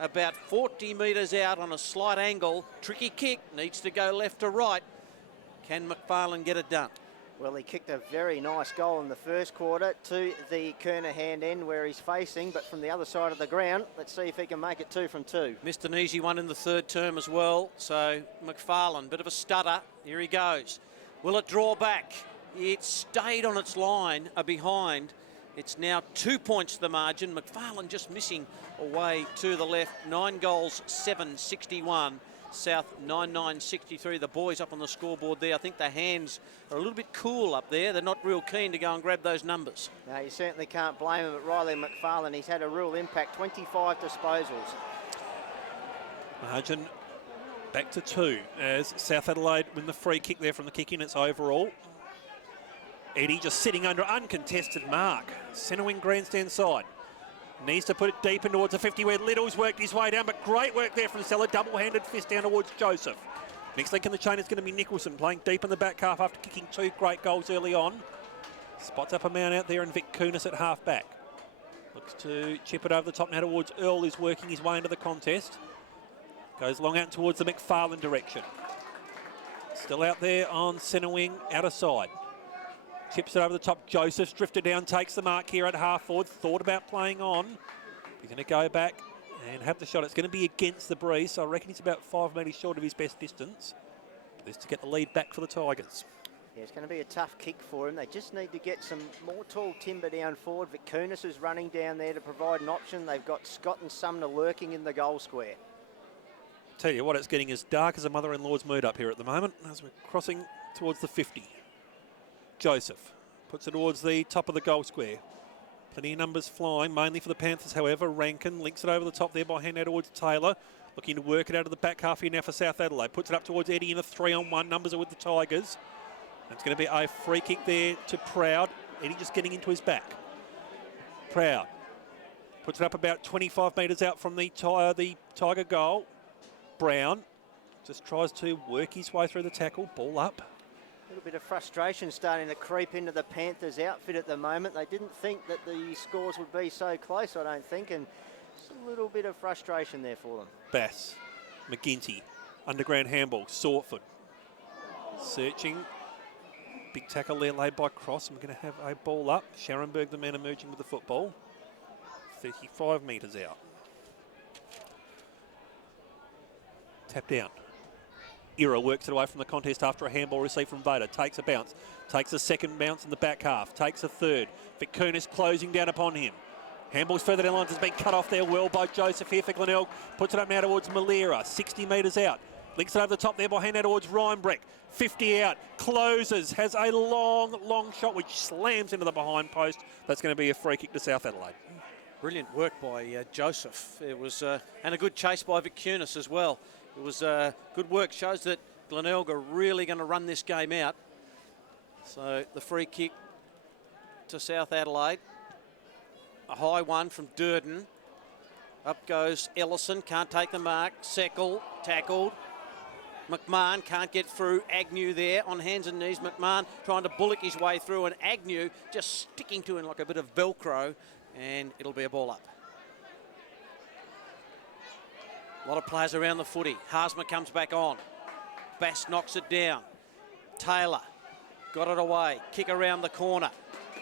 About 40 metres out on a slight angle. Tricky kick, needs to go left to right. Can McFarlane get it done? Well, he kicked a very nice goal in the first quarter to the Kernahan end where he's facing, but from the other side of the ground. Let's see if he can make it 2 from 2. Missed an easy one in the third term as well. So McFarlane, bit of a stutter. Here he goes. Will it draw back? It stayed on its line behind. It's now 2 points to the margin. McFarlane just missing away to the left. 9 goals, 7-61. South 9-9-63. The boys up on the scoreboard there. I think the hands are a little bit cool up there. They're not real keen to go and grab those numbers. No, you certainly can't blame him. But Riley McFarlane, he's had a real impact. 25 disposals. Margin back to 2 as South Adelaide win the free kick there from the kick in. It's overall. Eddie just sitting under uncontested mark. Centre wing grandstand side. Needs to put it deep in towards the 50 where Little's worked his way down, but great work there from Seller. Double-handed fist down towards Joseph. Next link in the chain is going to be Nicholson playing deep in the back half after kicking 2 great goals early on. Spots up a man out there and Vic Kunis at half back. Looks to chip it over the top now towards Earl, who's working his way into the contest. Goes long out towards the McFarlane direction. Still out there on centre wing, out of side. Chips it over the top. Joseph's drifted down, takes the mark here at half forward. Thought about playing on. He's going to go back and have the shot. It's going to be against the breeze, so I reckon he's about 5 metres short of his best distance. This to get the lead back for the Tigers. Yeah, it's going to be a tough kick for him. They just need to get some more tall timber down forward. Vicunis is running down there to provide an option. They've got Scott and Sumner lurking in the goal square. Tell you what, it's getting as dark as a mother-in-law's mood up here at the moment as we're crossing towards the 50. Joseph puts it towards the top of the goal square. Plenty of numbers flying, mainly for the Panthers, however. Rankin links it over the top there by hand out towards Taylor. Looking to work it out of the back half here now for South Adelaide. Puts it up towards Eddie in a 3-on-1. Numbers are with the Tigers. It's going to be a free kick there to Proud. Eddie just getting into his back. Proud puts it up about 25 metres out from the Tiger goal. Brown just tries to work his way through the tackle. Ball up. A little bit of frustration starting to creep into the Panthers outfit at the moment. They didn't think that the scores would be so close, I don't think, and just a little bit of frustration there for them. Bass, McGinty, underground handball, Sortford. Searching. Big tackle there laid by Cross. We're going to have a ball up. Scharenberg, the man emerging with the football. 35 metres out. Tap down. Ira works it away from the contest after a handball received from Vader. Takes a bounce. Takes a second bounce in the back half. Takes a third. Vicunis closing down upon him. Handball's further down lines has been cut off there well by Joseph here for Glenelg. Puts it up now towards Malira. 60 metres out. Links it over the top there by hand out towards Reinbrecht. 50 out. Closes. Has a long shot which slams into the behind post. That's going to be a free kick to South Adelaide. Brilliant work by Joseph. It was and a good chase by Vicunis as well. It was good work. Shows that Glenelg are really going to run this game out. So the free kick to South Adelaide. A high one from Durden. Up goes Ellison. Can't take the mark. Seckel tackled. McMahon can't get through. Agnew there on hands and knees. McMahon trying to bullock his way through, and Agnew just sticking to him like a bit of Velcro, and it'll be a ball up. A lot of players around the footy. Haasma comes back on. Bass knocks it down. Taylor got it away. Kick around the corner.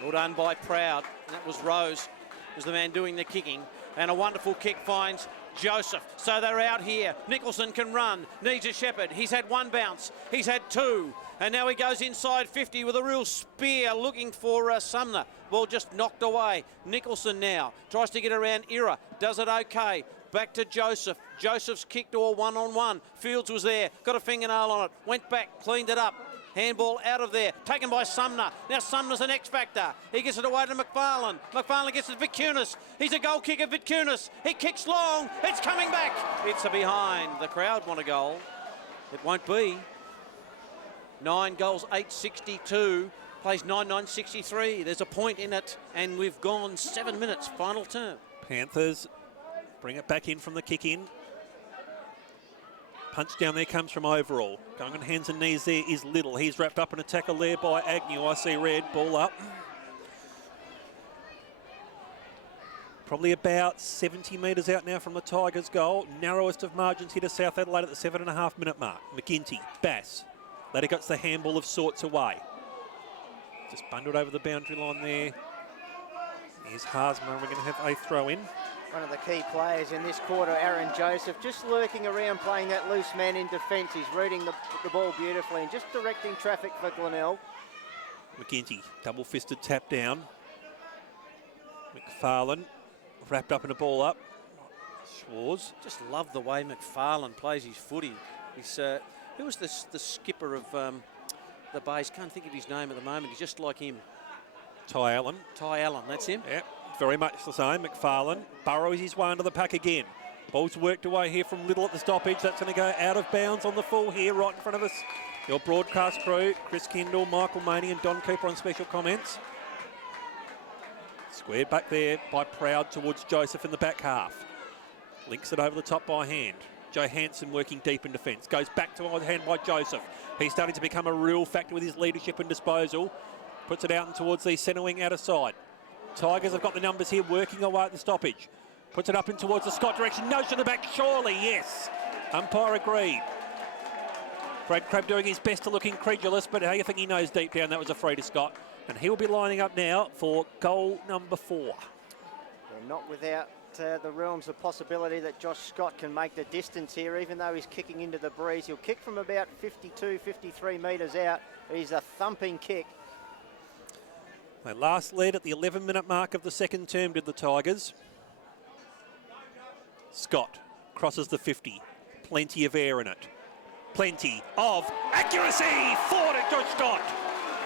Well done by Proud. And that was Rose, was the man doing the kicking. And a wonderful kick finds Joseph. So they're out here. Nicholson can run. Needs a shepherd. He's had one bounce. He's had two. And now he goes inside 50 with a real spear looking for Sumner. Ball just knocked away. Nicholson now tries to get around Ira. Does it okay. Back to Joseph. Joseph's kicked to a one-on-one. Fields was there. Got a fingernail on it. Went back. Cleaned it up. Handball out of there. Taken by Sumner. Now Sumner's an X-factor. He gets it away to McFarlane. McFarlane gets it to Vicunis. He's a goal kicker, Vicunis. He kicks long. It's coming back. It's a behind. The crowd want a goal. It won't be. 9 goals, 862. Plays 9-9-63. There's a point in it. And we've gone 7 minutes. Final term. Panthers bring it back in from the kick in. Punch down there comes from Overall. Going on hands and knees there is Little. He's wrapped up in a tackle there by Agnew. I see red. Ball up. Probably about 70 metres out now from the Tigers' goal. Narrowest of margins here to South Adelaide at the 7.5 minute mark. McGinty, Bass. Later gets the handball of sorts away. Just bundled over the boundary line there. Here's Haasma. We're going to have a throw in. One of the key players in this quarter, Aaron Joseph, just lurking around playing that loose man in defence. He's reading the ball beautifully and just directing traffic for Glenelg. McGinty, double-fisted tap down. McFarlane wrapped up in a ball up. Schwarz. Just love the way McFarlane plays his footy. He's who was the skipper of the Bays? Can't think of his name at the moment. He's just like him. Ty Allen. Ty Allen, that's him. Yeah, very much the same. McFarlane burrows his way into the pack again. Ball's worked away here from Little at the stoppage. That's going to go out of bounds on the full here, right in front of us. Your broadcast crew, Chris Kendall, Michael Maney and Don Cooper on special comments. Squared back there by Proud towards Joseph in the back half. Links it over the top by hand. Johansson working deep in defence. Goes back to hand by Joseph. He's starting to become a real factor with his leadership and disposal. Puts it out and towards the centre wing outer side. Tigers have got the numbers here working away at the stoppage. Puts it up in towards the Scott direction. Nose to the back, surely, yes. Umpire agreed. Brad Crabb doing his best to look incredulous, but I think he knows deep down that was a free to Scott. And he'll be lining up now for goal number 4. They're not without the realms of possibility that Josh Scott can make the distance here, even though he's kicking into the breeze. He'll kick from about 52, 53 metres out. He's a thumping kick. They last led at the 11-minute mark of the second term, did the Tigers. Scott crosses the 50. Plenty of air in it. Plenty of accuracy for Josh Scott.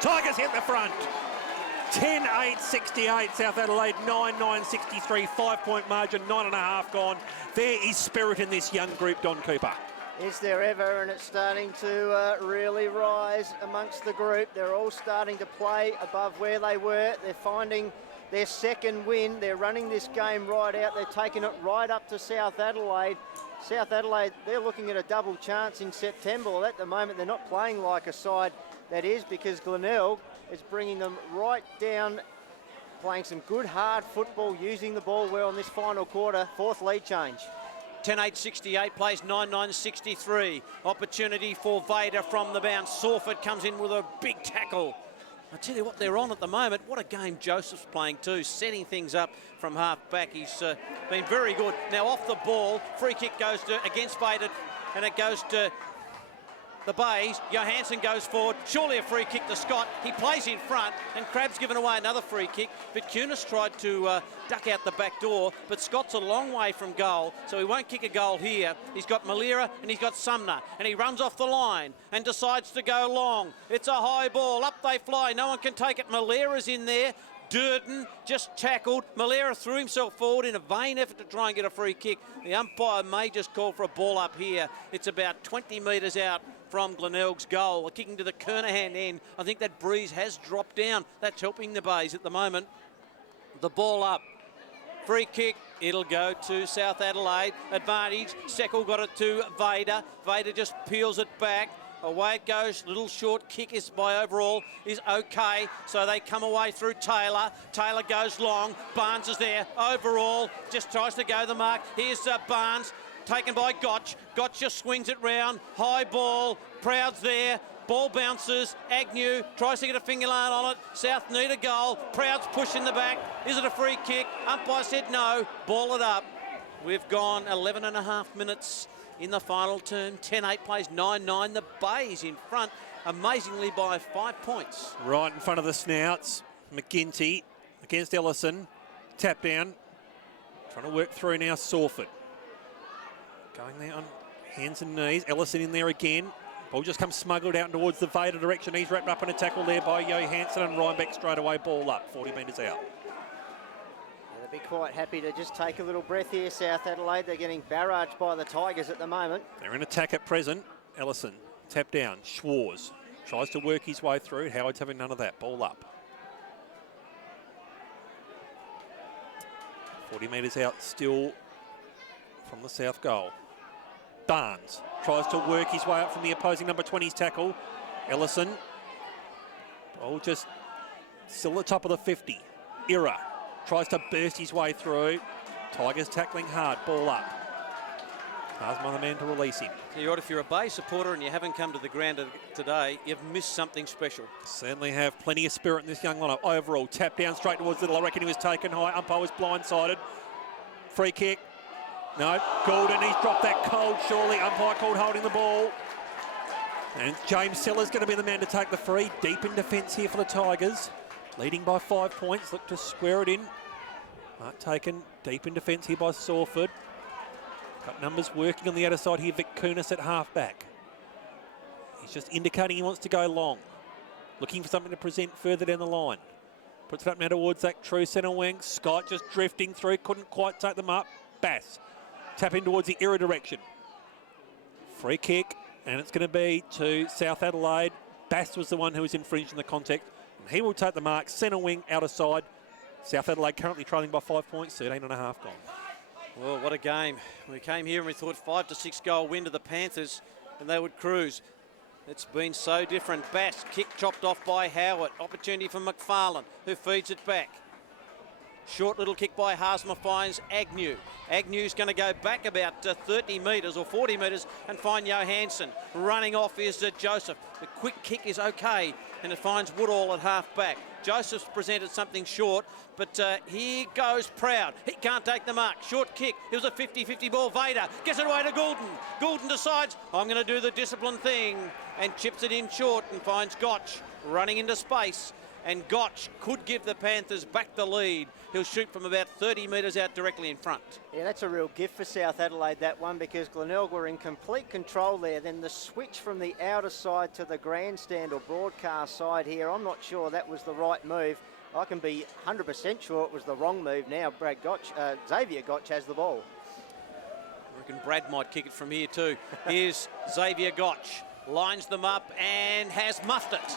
Tigers hit the front. 10-8-68, South Adelaide, 9-9-63, 5-point margin, 9.5 gone. There is spirit in this young group, Don Cooper. Is there ever, and it's starting to really rise amongst the group. They're all starting to play above where they were. They're finding their second win. They're running this game right out. They're taking it right up to South Adelaide. South Adelaide, they're looking at a double chance in September. Well, at the moment, they're not playing like a side that is, because Glenelg is bringing them right down, playing some good hard football, using the ball well in this final quarter. Fourth lead change. 10-8-68, plays 9-9-63. Opportunity for Vader from the bounce. Sawford comes in with a big tackle. I tell you what, they're on at the moment. What a game Joseph's playing too, setting things up from half back. He's been very good. Now off the ball, free kick goes to against Vader, and it goes to the Bays. Johansson goes forward. Surely a free kick to Scott. He plays in front, and Crab's given away another free kick. But Kunis tried to duck out the back door, but Scott's a long way from goal, so he won't kick a goal here. He's got Malira and he's got Sumner, and he runs off the line and decides to go long. It's a high ball. Up they fly. No one can take it. Malira's in there. Durden just tackled. Malira threw himself forward in a vain effort to try and get a free kick. The umpire may just call for a ball up here. It's about 20 metres out from Glenelg's goal. Kicking to the Kernahan end. I think that breeze has dropped down. That's helping the Bays at the moment. The ball up. Free kick. It'll go to South Adelaide. Advantage. Seckel got it to Vader. Vader just peels it back. Away it goes. Little short kick is by overall is okay. So they come away through Taylor. Taylor goes long. Barnes is there. Overall just tries to go the mark. Here's Barnes. Taken by Gotch. Gotch just swings it round. High ball. Proud's there. Ball bounces. Agnew tries to get a finger line on it. South need a goal. Proud's pushing the back. Is it a free kick? Umpire said no. Ball it up. We've gone 11 and a half minutes in the final term. 10-8 plays 9-9. The Bays in front, amazingly, by 5 points. Right in front of the snouts. McGinty against Ellison. Tap down. Trying to work through now. Sawford. Going there on hands and knees. Ellison in there again. Ball just comes smuggled out towards the Vader direction. He's wrapped up in a tackle there by Johansson, and Reinbeck straight away, ball up, 40 metres out. They'll be quite happy to just take a little breath here, South Adelaide. They're getting barraged by the Tigers at the moment. They're in attack at present. Ellison, tap down. Schwarz tries to work his way through. Howard's having none of that. Ball up. 40 metres out still from the south goal. Barnes tries to work his way up from the opposing number 20's tackle. Ellison, ball just still at the top of the 50. Ira tries to burst his way through. Tigers tackling hard, ball up. Asks another man to release him. Tell you what, if you're a Bay supporter and you haven't come to the ground today, you've missed something special. Certainly have plenty of spirit in this young lineup. Overall, tap down straight towards Little. I reckon he was taken high. Umpire was blindsided. Free kick. No, Goulden, he's dropped that cold, surely. Umpire called holding the ball. And James Seller's going to be the man to take the free. Deep in defence here for the Tigers. Leading by 5 points. Look to square it in. Mark taken deep in defence here by Sawford. Got numbers working on the outer side here. Vic Kunis at half back. He's just indicating he wants to go long. Looking for something to present further down the line. Puts it up now towards that true centre wing. Scott just drifting through. Couldn't quite take them up. Bass. Tapping towards the Ira direction. Free kick, and it's going to be to South Adelaide. Bass was the one who was infringing the contact, and he will take the mark. Centre wing, outer side. South Adelaide currently trailing by 5 points, 13 and a half gone. Well, what a game. We came here and we thought 5 to 6 goal win to the Panthers, and they would cruise. It's been so different. Bass, kick chopped off by Howard. Opportunity for McFarlane, who feeds it back. Short little kick by Haasma finds Agnew. Agnew's going to go back about 30 metres or 40 metres and find Johansson. Running off is Joseph. The quick kick is okay. and it finds Woodall at half-back. Joseph's presented something short, but here goes Proud. He can't take the mark. Short kick. It was a 50-50 ball. Vader gets it away to Goulden. Goulden decides, I'm going to do the disciplined thing, and chips it in short and finds Gotch running into space. And Gotch could give the Panthers back the lead. He'll shoot from about 30 metres out directly in front. Yeah, that's a real gift for South Adelaide, that one, because Glenelg were in complete control there. Then the switch from the outer side to the grandstand or broadcast side here, I'm not sure that was the right move. I can be 100% sure it was the wrong move now. Xavier Gotch has the ball. I reckon Brad might kick it from here too. Here's Xavier Gotch. Lines them up and has muffed it.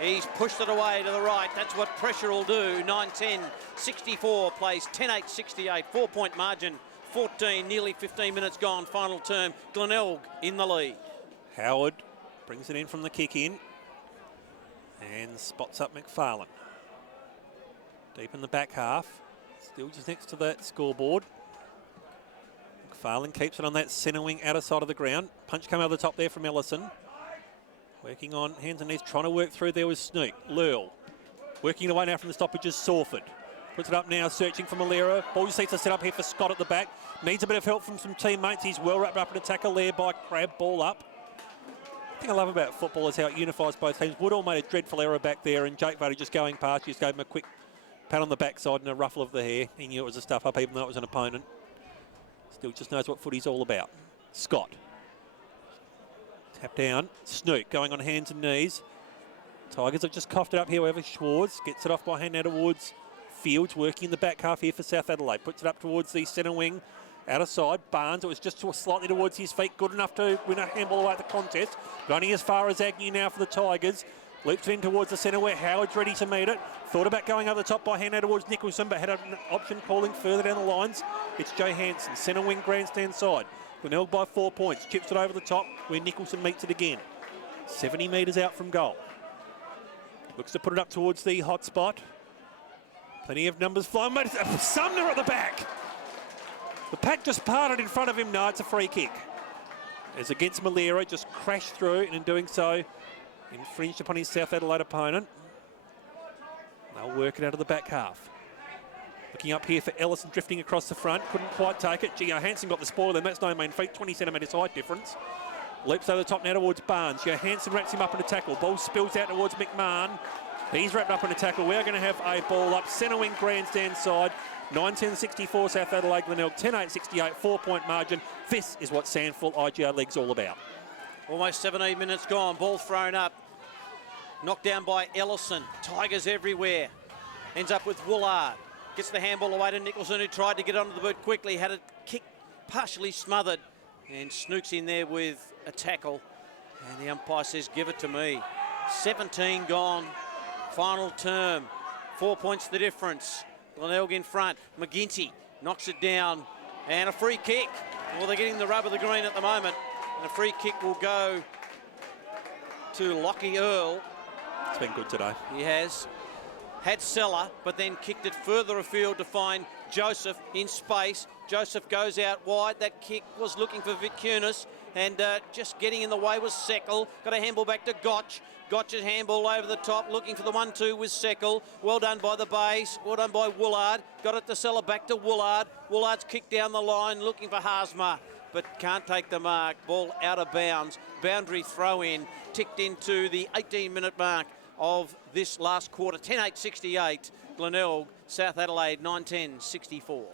He's pushed it away to the right. That's what pressure will do. 9-10, 64 plays 10-8, 68. 4-point margin, 14, nearly 15 minutes gone. Final term, Glenelg in the lead. Howard brings it in from the kick in and spots up McFarlane. Deep in the back half, still just next to that scoreboard. McFarlane keeps it on that centre wing outer side of the ground. Punch come over the top there from Ellison. Working on hands and knees, trying to work through there with Snook. Lurl working away now from the stoppage is Sawford. Puts it up now, searching for Malera. Ball just needs to set up here for Scott at the back. Needs a bit of help from some teammates. He's well wrapped up in a tackle there by Crab. Ball up. The thing I love about football is how it unifies both teams. Woodall made a dreadful error back there, and Jake Vardy just going past, just gave him a quick pat on the backside and a ruffle of the hair. He knew it was a stuff up, even though it was an opponent. Still just knows what footy's all about. Scott. Tap down. Snook going on hands and knees. Tigers have just coughed it up here, however. Schwartz gets it off by hand now towards Fields, working in the back half here for South Adelaide. Puts it up towards the centre wing. Outer side. Barnes, it was just slightly towards his feet. Good enough to win a handball away at the contest. Running as far as Agnew now for the Tigers. Loops it in towards the centre where Howard's ready to meet it. Thought about going over the top by hand now towards Nicholson, but had an option calling further down the lines. It's Jay Hansen, centre wing grandstand side. Glenelg by 4 points, chips it over the top where Nicholson meets it again. 70 metres out from goal. Looks to put it up towards the hot spot. Plenty of numbers flying. Sumner at the back. The pack just parted in front of him. No, it's a free kick. As against Malera, just crashed through, and in doing so, infringed upon his South Adelaide opponent. They'll work it out of the back half. Looking up here for Ellison, drifting across the front. Couldn't quite take it. Johansson got the spoil, and that's no main feat. 20 centimetres height difference. Leaps over the top now towards Barnes. Johansson wraps him up in a tackle. Ball spills out towards McMahon. He's wrapped up in a tackle. We're going to have a ball up. Centre wing grandstand side. 9-10-64 South Adelaide Glenelg. 10-8-68. 4-point margin. This is what SANFL IGR League's all about. Almost 17 minutes gone. Ball thrown up. Knocked down by Ellison. Tigers everywhere. Ends up with Woolard. Gets the handball away to Nicholson, who tried to get onto the boot quickly. Had it kicked, partially smothered. And Snook's in there with a tackle. And the umpire says, give it to me. 17 gone. Final term. 4 points the difference. Glenelg in front. McGinty knocks it down. And a free kick. Well, they're getting the rub of the green at the moment. And a free kick will go to Lockie Earl. It's been good today. He has. Had Seller, but then kicked it further afield to find Joseph in space. Joseph goes out wide. That kick was looking for Vitkunis, and just getting in the way was Seckel. Got a handball back to Gotch. Gotch's handball over the top, looking for the 1-2 with Seckel. Well done by the base. Well done by Woolard. Got it to Seller, back to Woolard. Woolard's kicked down the line, looking for Haasma, but can't take the mark. Ball out of bounds. Boundary throw in, ticked into the 18-minute mark of this last quarter. 10-8-68. Glenelg, South Adelaide, 9-10-64.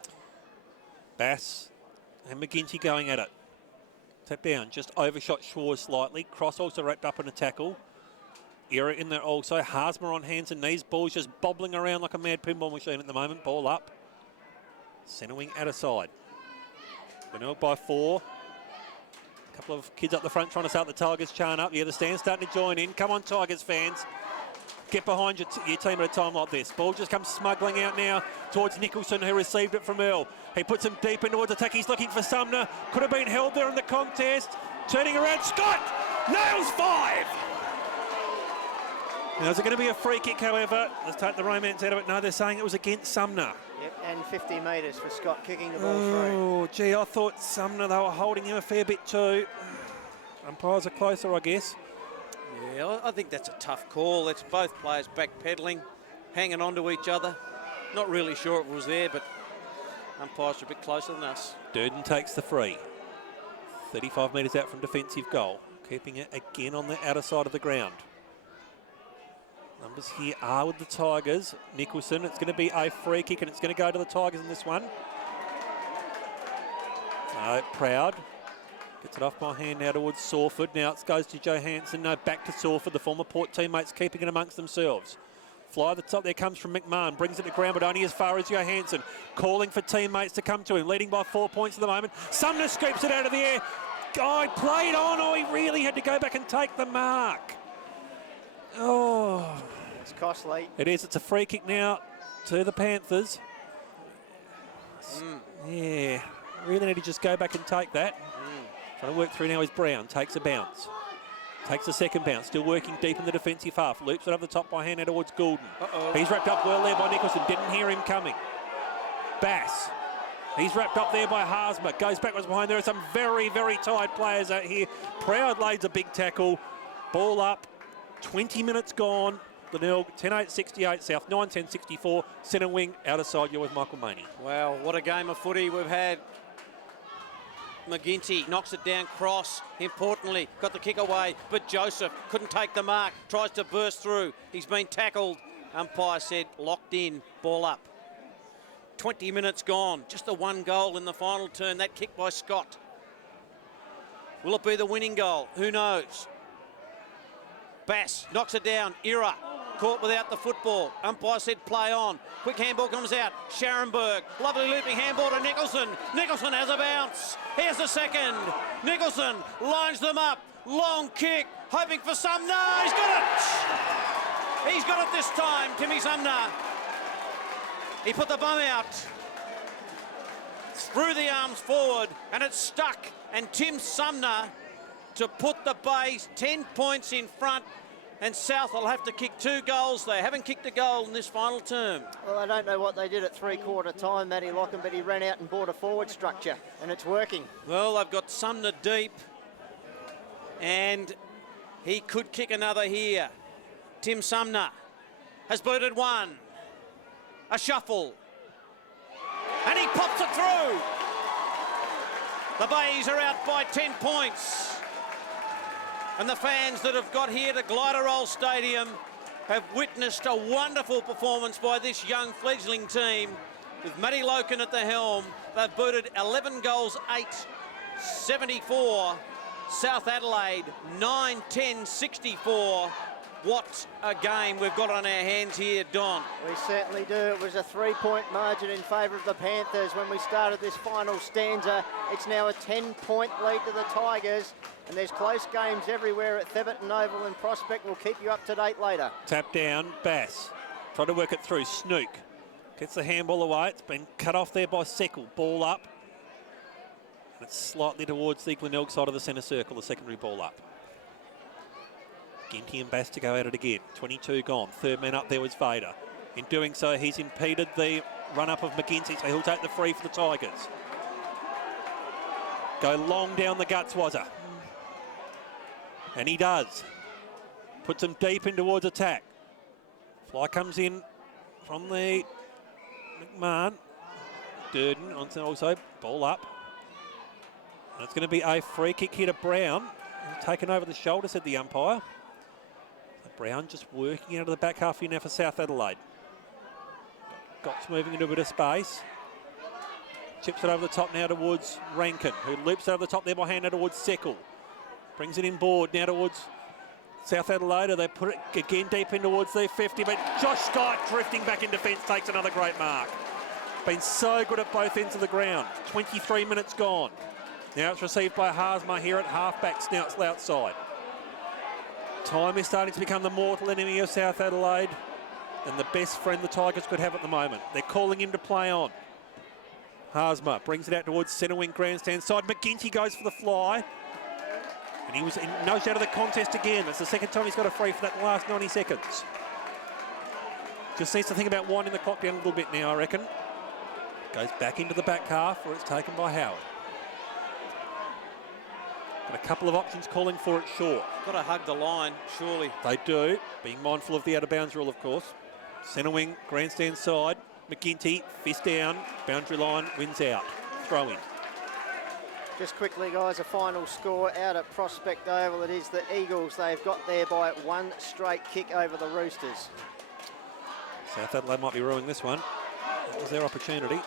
Bass and McGinty going at it. Tap down, just overshot Schwartz slightly. Cross also wrapped up in a tackle. Error in there also. Haasma on hands and knees. Ball's just bobbling around like a mad pinball machine at the moment. Ball up. Centre wing at a side. Glenelg by 4. A couple of kids up the front trying to start the Tigers chant up. Yeah, the stand's starting to join in. Come on, Tigers fans. Get behind your team at a time like this. Ball just comes smuggling out now towards Nicholson, who received it from Earl. He puts him deep in towards attack. He's looking for Sumner. Could have been held there in the contest. Turning around, Scott nails 5. Now, is it going to be a free kick, however? Let's take the romance out of it. No, they're saying it was against Sumner. Yep, and 50 metres for Scott kicking the ball through. Oh, gee, I thought Sumner, they were holding him a fair bit too. Umpires are closer, I guess. Yeah, I think that's a tough call. It's both players backpedaling, hanging on to each other. Not really sure it was there, but umpires are a bit closer than us. Durden takes the free. 35 metres out from defensive goal. Keeping it again on the outer side of the ground. Numbers here are with the Tigers. Nicholson, it's going to be a free kick and it's going to go to the Tigers in this one. Proud. Gets it off by hand now towards Sawford. Now it goes to Johansson. No, back to Sawford. The former Port teammates keeping it amongst themselves. Fly at the top there comes from McMahon. Brings it to ground, but only as far as Johansson. Calling for teammates to come to him. Leading by 4 points at the moment. Sumner scoops it out of the air. Guy played on. Oh, he really had to go back and take the mark. Oh. It's costly. It is. It's a free kick now to the Panthers. Yeah. Really need to just go back and take that. Trying to work through now is Brown. Takes a bounce. Takes a second bounce. Still working deep in the defensive half. Loops it over the top by hand now towards Goulden. He's wrapped up well there by Nicholson. Didn't hear him coming. Bass. He's wrapped up there by Haasma. Goes backwards behind. There are some very, very tired players out here. Proud lays a big tackle. Ball up. 20 minutes gone. Glenelg 10-8-68, South 9-10-64. Centre wing, outer side. You're with Michael Maney. Wow, what a game of footy we've had. McGinty knocks it down, Cross, importantly, got the kick away, but Joseph couldn't take the mark, tries to burst through. He's been tackled. Umpire said locked in, ball up. 20 minutes gone, just the one goal in the final turn, that kick by Scott. Will it be the winning goal? Who knows? Bass knocks it down, Ira caught without the football. Umpire said play on. Quick handball comes out. Scharenberg, lovely looping handball to Nicholson. Nicholson has a bounce. Here's the second. Nicholson lines them up. Long kick, hoping for Sumner. He's got it. He's got it this time, Timmy Sumner. He put the bum out. Threw the arms forward and it stuck. And Tim Sumner to put the Bays 10 points in front. And South will have to kick 2 goals. They haven't kicked a goal in this final term. Well, I don't know what they did at three-quarter time, Matty Lockham, but he ran out and bought a forward structure, and it's working. Well, they've got Sumner deep, and he could kick another here. Tim Sumner has booted one. A shuffle. And he pops it through. The Bays are out by 10 points. And the fans that have got here to Gliderroll Stadium have witnessed a wonderful performance by this young fledgling team. With Matty Loken at the helm, they've booted 11 goals, 8-74. South Adelaide, 9-10-64. What a game we've got on our hands here, Don. We certainly do. It was a 3-point margin in favour of the Panthers when we started this final stanza. It's now a 10-point lead to the Tigers. And there's close games everywhere at Thebarton Oval and Prospect. We'll keep you up to date later. Tap down, Bass. Try to work it through. Snook gets the handball away. It's been cut off there by Seckle. Ball up. And it's slightly towards the Glenelg side of the centre circle, the secondary ball up. Ginty and Bass to go at it again. 22 gone. Third man up there was Vader. In doing so, he's impeded the run-up of McGinty, so he'll take the free for the Tigers. Go long down the guts, Wazza. And he does. Puts him deep in towards attack. Fly comes in from the McMahon. Durden also, ball up. And it's going to be a free kick here to Brown. He's taken over the shoulder, said the umpire. So Brown just working out of the back half here now for South Adelaide. Gott's moving into a bit of space. Chips it over the top now towards Rankin, who loops over the top there by hand now towards Seckle. Brings it in board now towards South Adelaide. They put it again deep in towards the 50, but Josh Scott drifting back in defence takes another great mark. Been so good at both ends of the ground. 23 minutes gone. Now it's received by Haasma here at half-back, Snouts outside. Time is starting to become the mortal enemy of South Adelaide and the best friend the Tigers could have at the moment. They're calling him to play on. Haasma brings it out towards centre wing grandstand side. McGinty goes for the fly. And he was in no out of the contest again. That's the second time he's got a free for that last 90 seconds. Just needs to think about winding the clock down a little bit now, I reckon. Goes back into the back half where it's taken by Howard. Got a couple of options calling for it short. Got to hug the line, surely. They do, being mindful of the out-of-bounds rule, of course. Centre wing, grandstand side. McGinty, fist down, boundary line, wins out. Throw in. Just quickly, guys, a final score out at Prospect Oval. It is the Eagles. They've got there by one straight kick over the Roosters. South Adelaide might be ruining this one. That was their opportunity.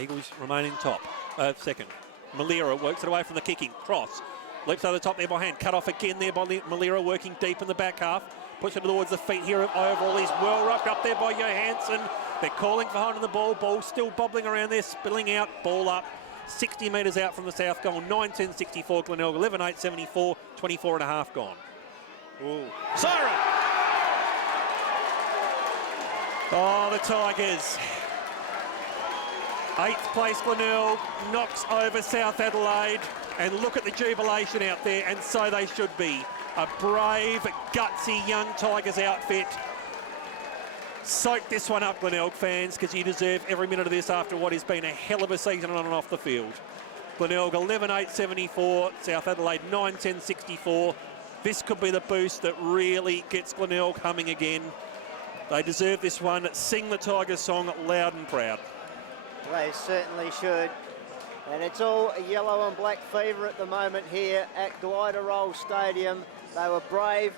Eagles remaining top. Second. Malira works it away from the kicking. Cross. Leaps over the top there by hand. Cut off again there by Malira, working deep in the back half. Push it towards the feet here of Overall. He's well rocked up there by Johansson. They're calling for home on the ball. Ball still bobbling around there, spilling out. Ball up. 60 metres out from the south goal. 9-10-64 Glenelg. 11-8-74. 24 and a half gone. Ooh. Siren! Oh, the Tigers. 8th place Glenelg knocks over South Adelaide. And look at the jubilation out there, and so they should be. A brave, gutsy young Tigers outfit. Soak this one up, Glenelg fans, because you deserve every minute of this after what has been a hell of a season on and off the field. Glenelg 11-8-74, South Adelaide 9-10-64. This could be the boost that really gets Glenelg humming again. They deserve this one. Sing the Tigers song loud and proud. They certainly should. And it's all yellow and black fever at the moment here at Glider Roll Stadium. They were brave.